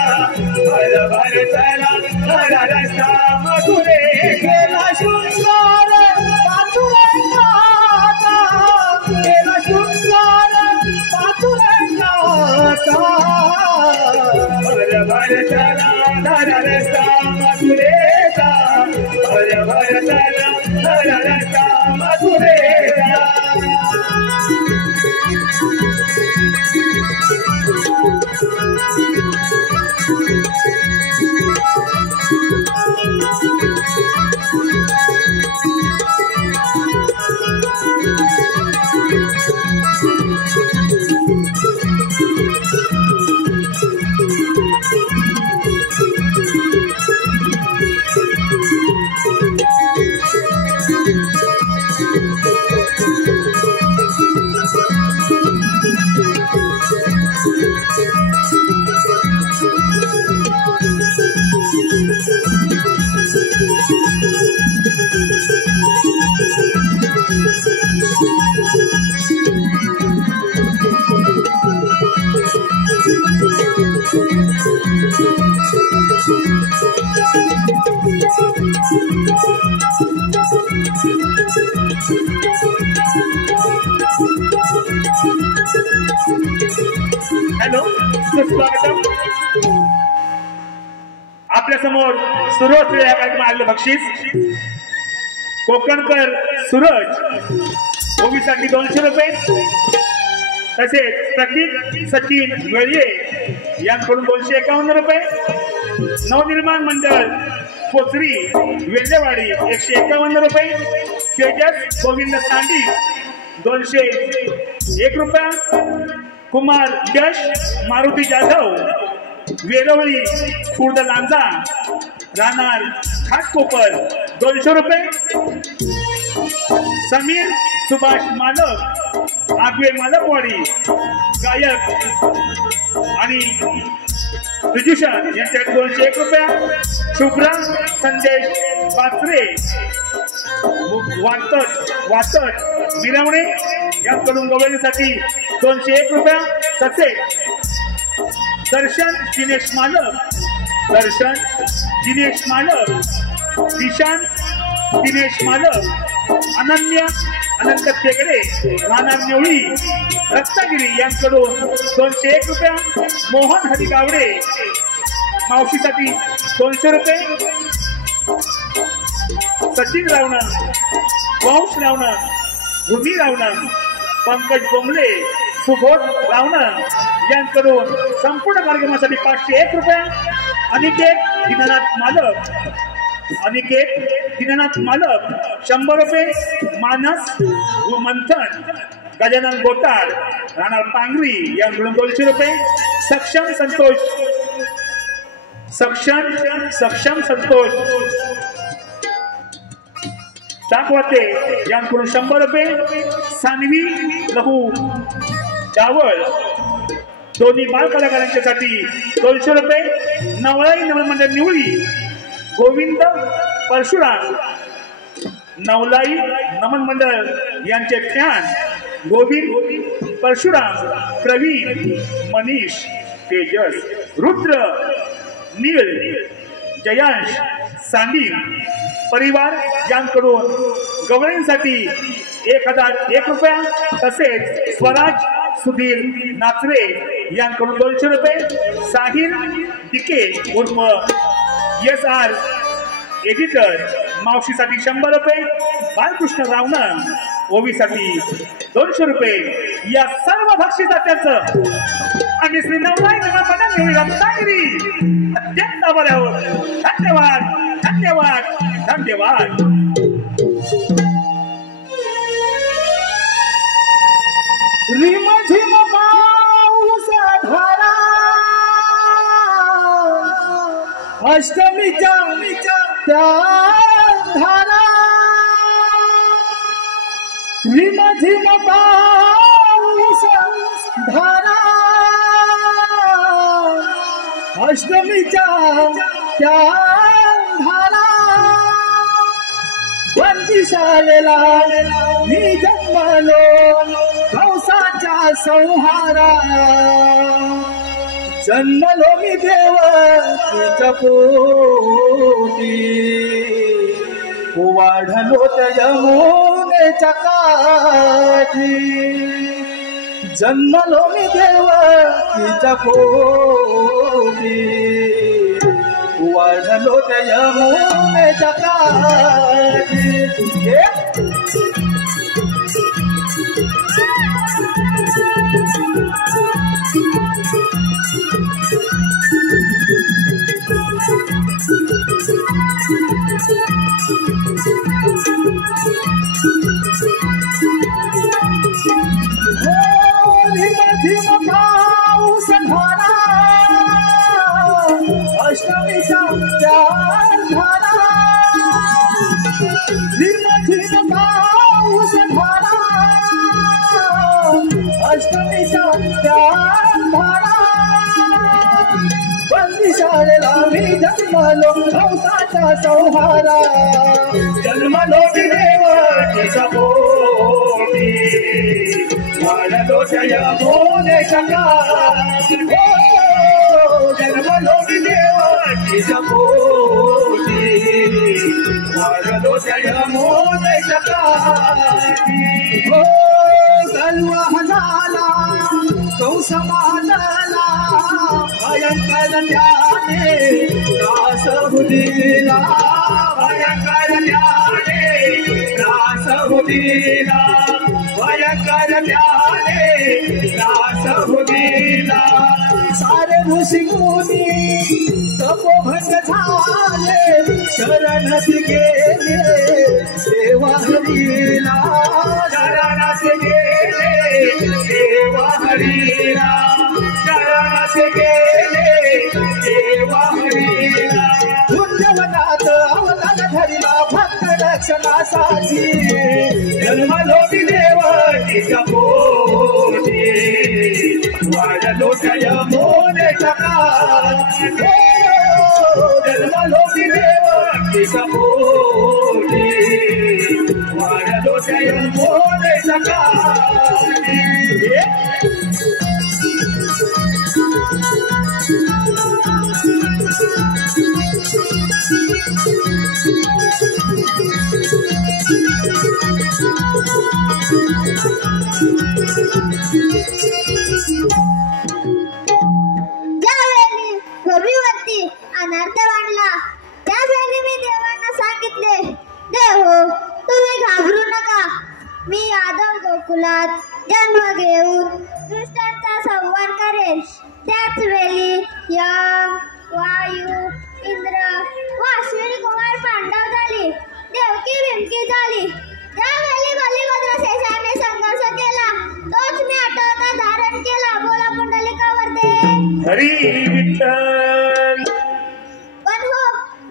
भर भर चला धरा रस्ता मथुरेचा. केला शृंगार पाच रंगाचा, केला शृंगार पाच रंगाचा, भर भर चला धरा रस्ता मथुरेचा, भर भर चला धरा रस्ता मथुरेचा. सुस्वागतम. आपल्या समोर सुरू असलेल्या कार्यक्रमात आलेलं बक्षीस कोकणकर सूरज ओबीसाठी 200 रुपये, तसेच प्रतीक सचिन वेळये यांकडून 251 रुपये, नवनिर्माण मंडळ पोचरी वेल्लेवाडी 151 रुपये, तेजस गोविंद सांडी 201 रुपया, कुमार यश मारुती जाधव वेरवळी खुर्द लांजा राहणार घाटकोपर 200 रुपये, समीर सुभाष मालक आगवे मालकवाडी गायक आणि विदूषण यांच्याकडे 201 रुपया, शुभ्रा संदेश पात्रे वाचट मिरवणे यांकडून गवळणीसाठी 201 रुपया, तसेच दर्शन दिनेश मालक दिशान दिनेश मालक अनंत तेगडे राहणार नेवळी रत्नागिरी यांकडून 201 रुपया, मोहन हरी गावडे मावशीसाठी 200 रुपये, सचिन रावणा वंश रावणा भूमी रावणा पंकज बोंबले सुबोध रावणा यांकडून संपूर्ण कार्यक्रमासाठी 501 रुपया, अनिकेत दीनानाथ मालक 100 रुपये, मानस व मंथन गजानन गोटाळ राहणार पांगरी यांकडून 200 रुपये, सक्षम संतोष चाकवाते यांकडून 100 रुपये, सानवी लहू चावळ दोन्ही बाल कलाकारांच्यासाठी 200 रुपये, नवलाई नमन मंडळ निवळी गोविंद परशुराम नवलाई नमन मंडळ यांचे फॅन गोविंद परशुराम प्रवीण मनीष तेजस रुद्र नील जयांश सांडी परिवार यांकडून गवळींसाठी 1001 रुपया, तसेच स्वराज सुधीर नाचरे यांकडून 200 रुपये, साहिल डिके उर्फ SR एडिटर मावशीसाठी 100 रुपये, बालकृष्ण रावणा ओबीसाठी 200 रुपये. या सर्व बक्षिसात्याचं आणि श्री नवलाई निवासाने रत्नागिरी अत्यंत आभारी आहोत. धन्यवाद धन्यवाद धन्यवाद. रिम झिम पाऊस धारा अष्टमीच्या त्या धारा, रिम झिम पाऊस धारा अष्टमीच्या त्या धारा, बंदिशालेला मी जन्मलो कंसाच्या संहारा, जन्मलो मी देवकीच्या पोटी वाढलो त्या यमुनेच्या काठी, जन्मलो मी देवकीच्या पोटी वाढलो त्या यमुनेच्या काठी. पाऊस धारा अष्टमीच्या त्या धारा, झिम पाऊस धारा अष्टमीच्या त्या धारा, बंदिशालेला मी जन्मलो कंसाच्या संहारा, जन्मलो मी देवकीच्या पोटी वाढलो त्या यमुनेच्या काठी, जन्मलो मी देवकीच्या पोटी वाढलो त्या यमुनेच्या काठी. गलवा झाला कंस मानला भयंकर त्याने त्रास बुद्धीला भयंकर त्याने त्रास बुद्धीला भयंकर त्याने त्रास बुद्धीला सारे ऋषी मुनी तपोभंग झाले शरणच गेले देवा हरीला शरणच गेले देवा हरीला शरणच गेले देवा हरीला पुण्यवनात अवतार धरिला भक्त रक्षणासाठी जन्मलोकी देवाची पोटी वाढलो जयमोने टका जन्मलोकी देवाची पोटी वाढलो जयमोने टका भूमीवरती अनर्थ वाढला त्यावेळी मी देवांना सांगितले, देव हो तुम्ही घाबरू नका, मी यादव गोकुलात जन्म घेऊन दुष्टांचा संहार करेन. त्याच वेळी यम, वायू, इंद्र व अश्विनी कुमार पांडव झाली, देवकी बिमकी झाली. त्यावेळी बलिभद्र शेषाने संघर्ष केला, तोच मी आठवता धारण केला. बोला पुंडलिकावरती हरी विठ्ठल. पण हो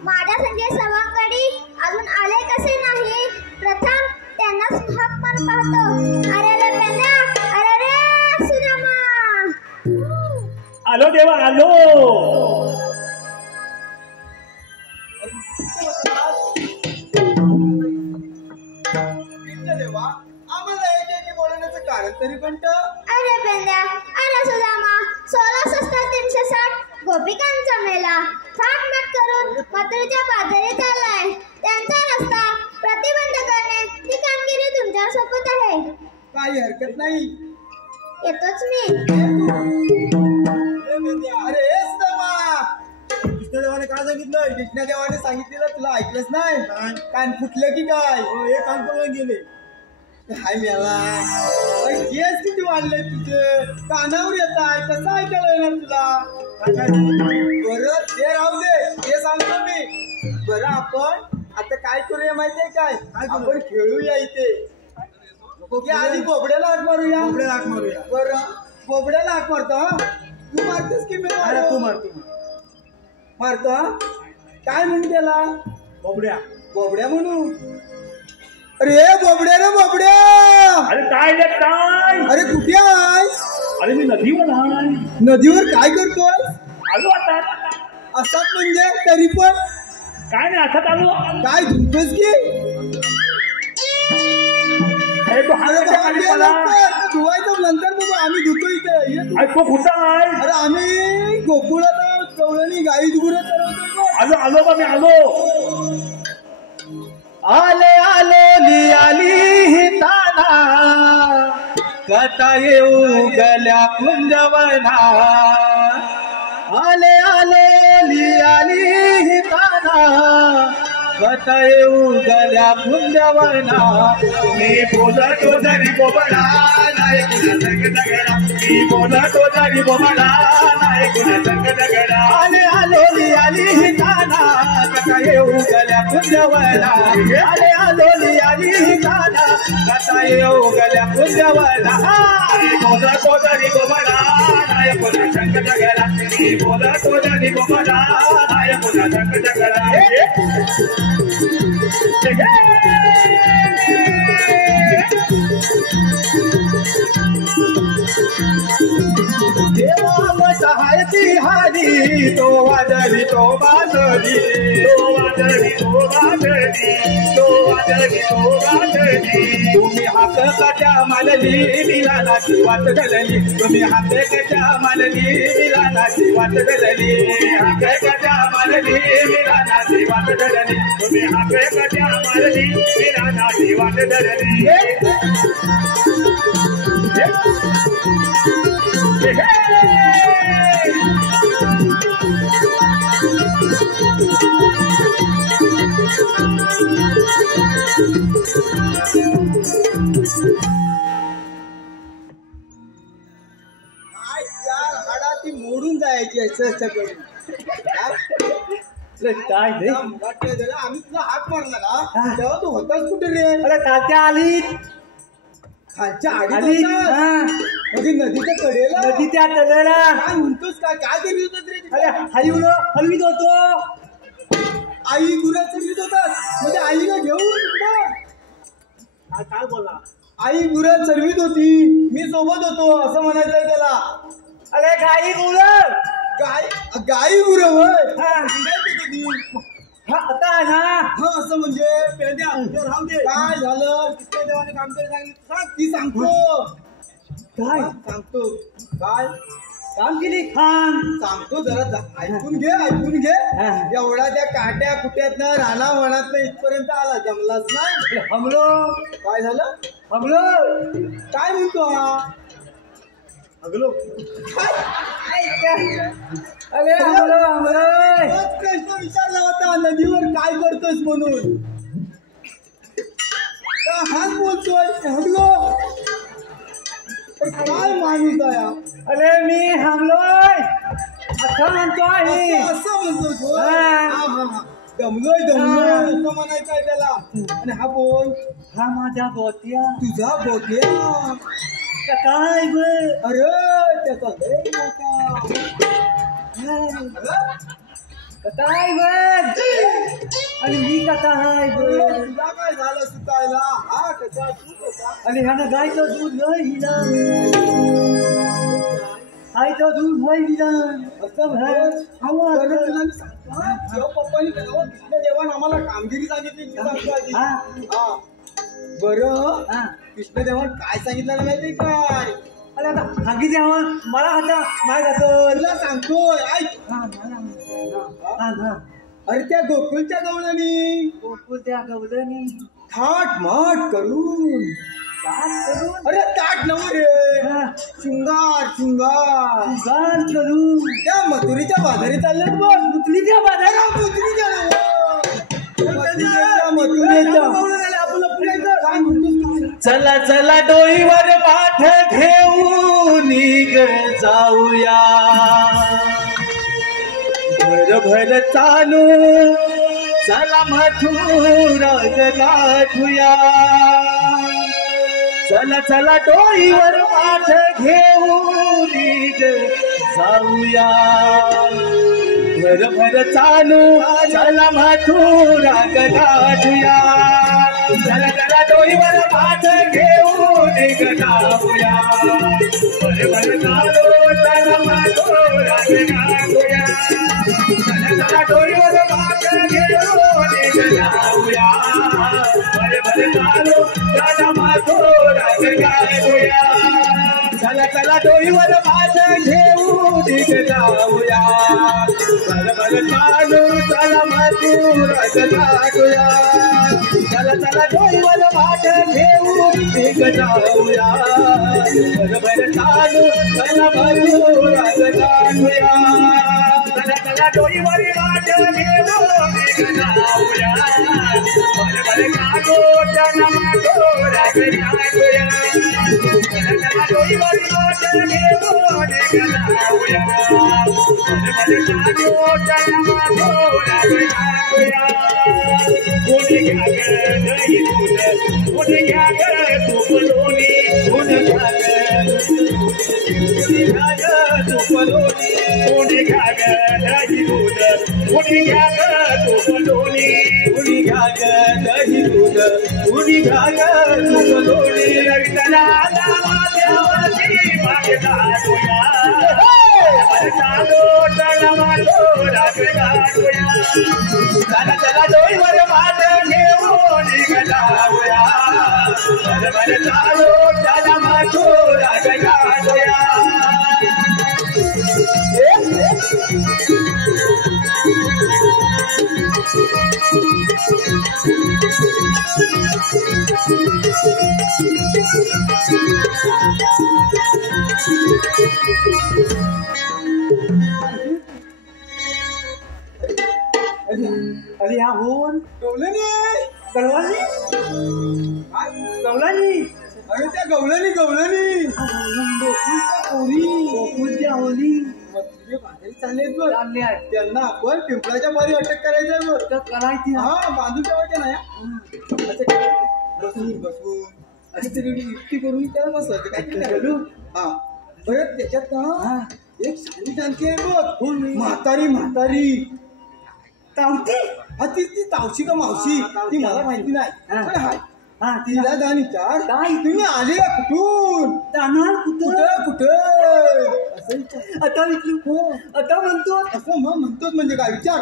माझ्या संजय सवंगडी अजून आले कसे नाही? प्रथम त्यांना हक पण पाहतो. अरे रे पेंद्या, अरे रे श्रीरामा. आलो देवा आलो. देवा आम्हाला एक बोलण्याचं कारण तरी पण अरे पेंद्या, अरे सुदामा, 16,360 गोपिकांचा मेला थाटमाट करून मथुरेच्या बाजारी चाललाय. त्यांचा रस्ता प्रतिबंध करणे ही कामगिरी तुमच्या सोबत आहे. काही हरकत नाही, येतोच मी. अरे सुदामा, कृष्णदेवाने काय सांगितलं? कृष्णदेवाने सांगितलेलं तुला ऐकलंच नाही? कान फुटलं की काय? हे कान पडून गेले. हाय मेला केस किती वाढले तुझे, कानावर येत आहे, कसं ऐकायला येणार तुला? बरं ते राहू दे, ते सांगतो मी. बरं आपण आता काय करूया माहितीये काय? आपण खेळूया इथे. आधी बोबड्याला हाक मारूया. बोबड्याला हाक मारूया. बरं बोबड्याला हाक मारतो. हा तू मारतोस की मी? तू मारतो. हा काय म्हणून त्याला? बोबड्या. बोबड्या म्हणू. अरे बोबड्या रे बोबड्या. अरे काय रे काय? अरे कुठे आहे? अरे मी नदीवर आहे. नदीवर काय करतोय? आलो आता. असतात म्हणजे तरी पण काय नाही आता आलो. काय धुतोस की? अरे तो धुवायचं नंतर बाबा आम्ही धुतो इथे. अरे तो कुठं आहे? अरे आम्ही गोकुळात कवळणी गाई गुरं चरवतो. आलो आलो बा मी आलो. आले आलो आली ताना कथा येऊ गल्या कुंजवना. आले आलो आली ताना कथा येऊ गल्या कुंजवना. मी बोलतो जरी बोबडा नाही कुणा संग दगडा. मी बोलतो जरी बोबडा नाही कुणा संग दगडा. आले आलो आली ताना कथा येऊ गल्या कुंजवना. आले आलो आली ताना कथा येऊ गल्या कुंजवना. मी बोलतो जरी बोबडा नाही कुणा संग दगडा. मी बोलतो जरी बोबडा नाही कुणा संग दगडा. देवा सहायती हारी तो वाजली तो बाजली. तो वाजली तो बाजली. तो वाजली तो बाजली. तुम्ही हात कट्या मालली मिलानाची वाट घालली. तुम्ही हात कट्या मालली मिलानाची वाट घालली. हात कट्या मारली मिरानाची वाट धरली. तुम्ही हात कट्या मारली मिरानाची वाट धरली. चल करू काय रे आम्ही तुला हात मारला ना तेव्हा तू होताच कुठे रे अरे तात्या आली खालच्या आली म्हणजे नदीच्या कडेला नदीच्या तळ्याला काय म्हणतोस काय करीत होतात रे अरे हलवीत होतो आई गुरा चढवीत होतात म्हणजे आईला घेऊन तिकडं काय बोला आई गुरा चढवीत होती मी सोबत होतो असं म्हणायचंय त्याला अरे गाई गुरं गाई गुरं होय आता ना असं म्हणजे काय झालं कृष्ण देवाने काम केलं सांगितलं सांग ती सांगतो काय सांगतो काय काम केली खान सांगतो जरा ऐकून घे एवढा त्या काट्या कुट्यातनं राणा वनातनं इथपर्यंत आला जमलाच नाही हमलो काय झालं हमलो काय म्हणतो हा हगलो अरे हमलो तोच प्रश्न विचारला होता नदीवर काय करतोस म्हणून हाच बोलतोय हगलो काय माणूस आहे अरे मी हमलोय असं म्हणतो आहे असं म्हणतो तो दमलोय असं म्हणायचं आहे त्याला आणि हा बोल हा माझ्या गोत्या तुझा बोट्या काय ग अरे त्याचा लय मोठा काय ग आणि मी कसा आहे तुला काय झालं सुटायला हा कसा तू कसा आणि ह्यानं गायचं दूध नाही हिला आईचं दूध नाही हिला असं तुला मी सांगतो पप्पानी कृष्णदेवान आम्हाला कामगिरी सांगितली सांगतो बरं कृष्णदेवान काय सांगितलं माहिती काय अरे आता सांगितले मला आता माहित असं तुला सांगतोय ऐक अरे त्या गोकुळच्या गवळणी गोकुळच्या गवळणी थाट माट करून अरे ताट नव रे शृंगार करून त्या मथुरीच्या बाजारी चालल्यात बघ मुतलीच्या बाजारात चला चला डोईवर पाठ घेऊन जाऊया भर चालू चला मथुरा गाठूया चला चला डोईवर पाठ घेऊन जाऊया भर चालू चला मथुरा गाठूया चला चला डोईवर पाठ घेऊन जाऊया भर चालू चला मथुरा गाठूया चला चला डोईवर पाठ घेऊन जाऊया भर चालू चला मथुरा गाठूया चला चला डोईवर पाठ घेऊन जाऊया भर चालू चला मथुरा गाठूया चला चला डोईवर पाठ घेऊन जाऊया भर चालू चला मथुरा गाठूया चला चला डोईवर पाठ घेऊन जाऊया भर चालू चला मथुरा गाठूया चला चला डोईवर पाठ घेऊन जाऊया भर चालू चला मथुरा गाठूया कोणी घ्या दही दूध कोणी घ्या तुपलोणी कोणी घ्या तुपलोणी कोणी घ्या दही दूध कोणी घ्या तुपलोणी कोणी घ्या दही दूध कोणी घ्या तुपलोणी विठ्ठलाला देवाची मागता तुया चालो चला मथुरा गाठूया चला चला डोईवर पाठ घेऊन जाऊया भर चालो चला मथुरा गाठूया अरे हा होऊन गवळणी गवळणी गवळणी अरे त्या गवळणी गोकुळच्या होली मथुरे बाजारी जाणलेत बघ. चालले आहेत. त्यांना आपण पिंपळाच्या पारी अटक करायचंय बघ. तर करायची हा बांधून ठेवायचं नाही हा. असं करायचं. बसवून अशी तरी युक्ती करून त्याला बसवायचं काय घालू. हा बरं त्याच्यात ना एक साडी जाणती आहे बघ. म्हातारी तावती. हा ती तावशी का मावशी ती मला माहिती नाही पण हाय. हा तिला जाण विचार काय तुम्ही आले कुठून जाणार कुठं असं विचार. आता विचारू हो आता म्हणतो असं मग म्हणतोच म्हणजे काय विचार.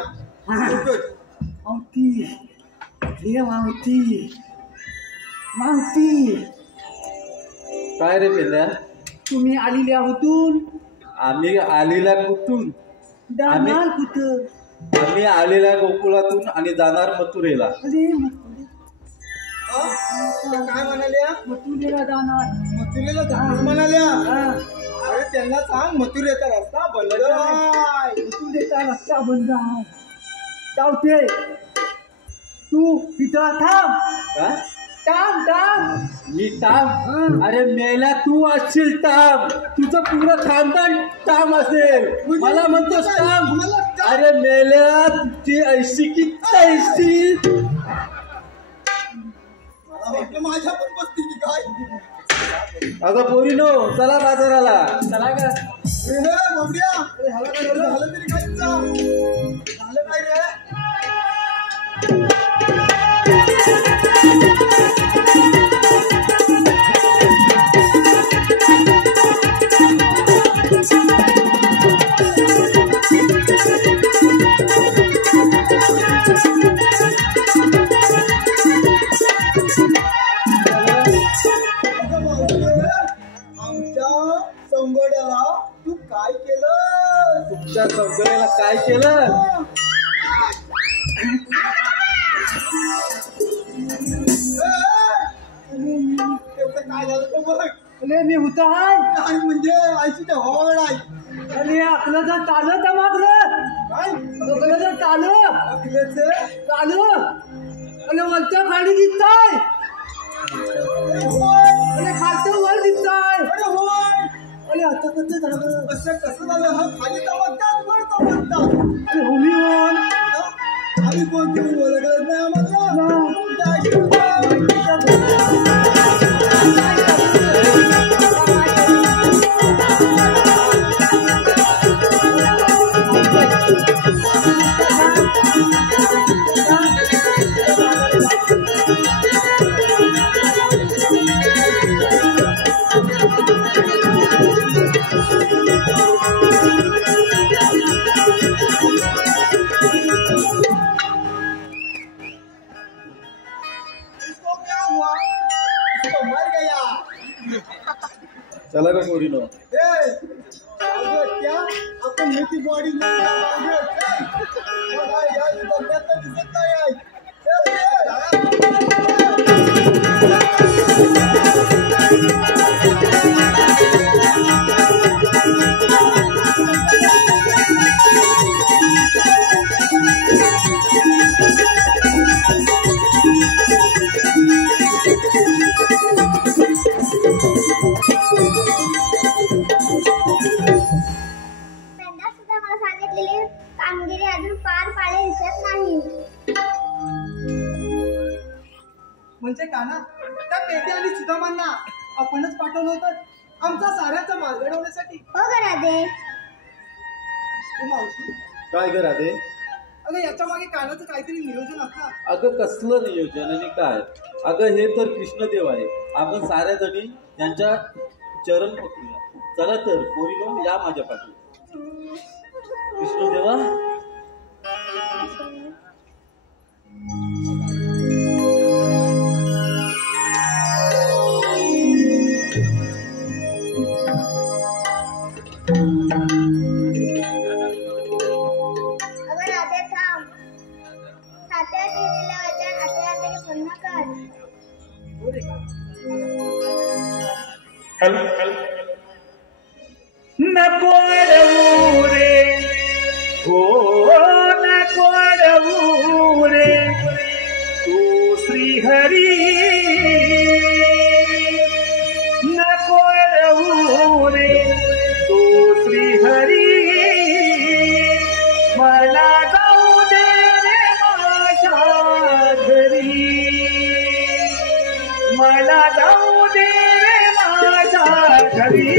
मावती काय रे पेल्या तुम्ही आलेल्या होतून आम्ही आलेल्या कुठून जाणार कुठं. आम्ही आलेल्या गोकुळातून आणि जाणार मथुरेला. अरे काय म्हणाल्या मथुरेला जाणार. मथुरेला जाणार म्हणाल्या. अरे त्यांना सांग मथुरेचा रस्ता बंद आहे. मथुरेचा रस्ता बंद आहे. चावते तू तिथं थांब. मी टाम. अरे मेला तू असशील टाम. तुझं पूर्ण खानदान टाम असेल. मला म्हणतोस टाम. अरे मेल्या तुझी ऐशी की तैशी. माझ्या पण बसती की काय. अगं पोरीनो चला बाजाराला. चला का ह्याला काय झालं तरी काय झालं काय रे. तुमच्या सौंदर्याला काय केलं. काय झालं तर बघ. मी होता काय म्हणजे आयशीच्या हवावड आहे. अरे आपलं जर चालत मागलं काय आपलं जर चालू अरे वरच्या खाली दिसताय. अरे खालचं वर दिसताय. अरे आता कसं झालं. कसं झालं हा खाली चमकतात वर चमकतात. अरे भूमीवर आम्ही कोणती ओळखत नाही आम्हाला. चला का पोरीनो. आपण मोठी बॉडी दिसत नाही. कामगिरी अजून पार पाडले दिसत नाही. म्हणजे काना त्या पेटे आणि सुदामांना आपणच पाठवलं होतं आमचा साऱ्यांचा मार्ग घडवण्यासाठी. हो राधे. मावशी काय ग राधे. अगं याच्या मागे कानाचं काहीतरी नियोजन असणार. अगं कसलं नियोजन आणि काय. अगं हे तर कृष्णदेव आहे. आपण साऱ्या जणी त्यांच्या चरण पकडूया. चला तर पोरीनो या माझ्या पाठी. कृष्णदेवा अगं राधे थांब. सात्या दिलेलं वचन आठवड्यात पूर्ण कर. नको अडवू रे हो नको अडवू रे तू श्रीहरी. नको अडवू रे तू श्रीहरी. मला जाऊ दे रे माझ्या घरी, मला जाऊ दे रे माझ्या घरी.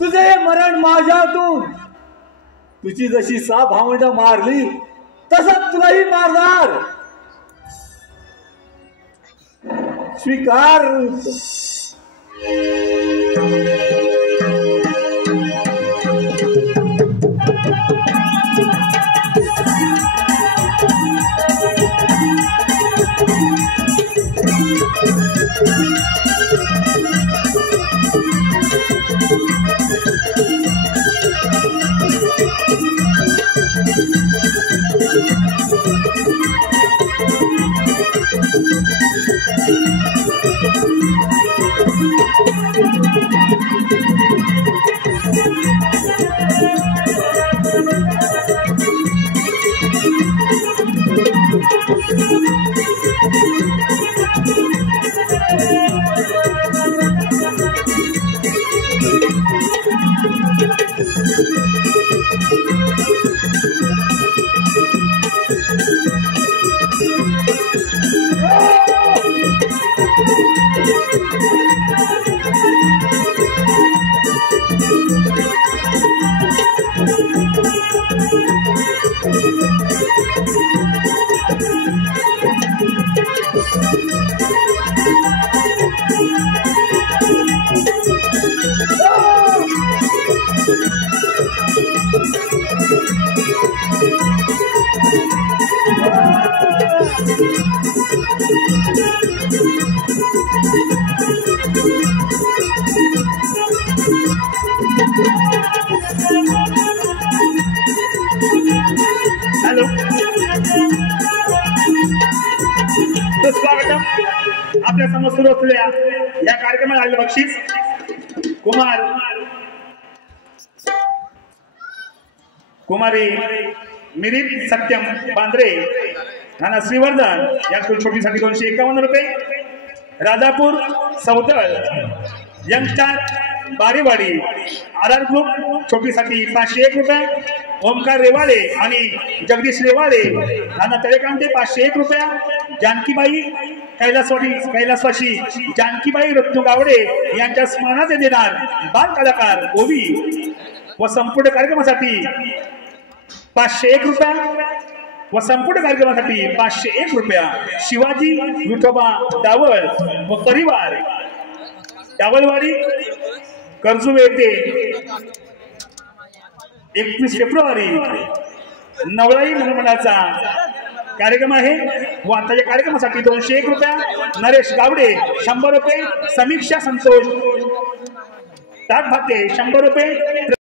तुझे मरण माझ्यातून, तुझी जशी 6 भावंड मारली तसंच तुलाही मारणार. स्वीकार. हॅलो, स्वागतम. आपल्या समोर सुरू असलेल्या या कार्यक्रमाला आलेलं बक्षीस कुमारी मिरित सत्यम बांद्रे यांना श्रीवर्धन या कुलछोटीसाठी 251 रुपये. राजापूर सौतळ यंगस्टार बारेवाडी आर ग्रुप छोटीसाठी 501 रुपये, ओमकार रेवाळे आणि जगदीश रेवाळे राणा तळेकांते 501 रुपया, जानकीबाई कैलासवाशी जानकीबाई रत्नू गावडे यांच्या स्मरणार्थ देणार बाल कलाकार ओवी व संपूर्ण कार्यक्रमासाठी 501 रुपया व संपूर्ण कार्यक्रमासाठी 501 रुपया शिवाजी विठोबा डावळ व परिवार डावलवाडी कर्जू येथे 21 फेब्रुवारी नवलाई मनोमनाचा कार्यक्रम आहे व आताच्या कार्यक्रमासाठी 201 रुपया नरेश गावडे 100 रुपये, समीक्षा संतोष ताक भाते 100 रुपये.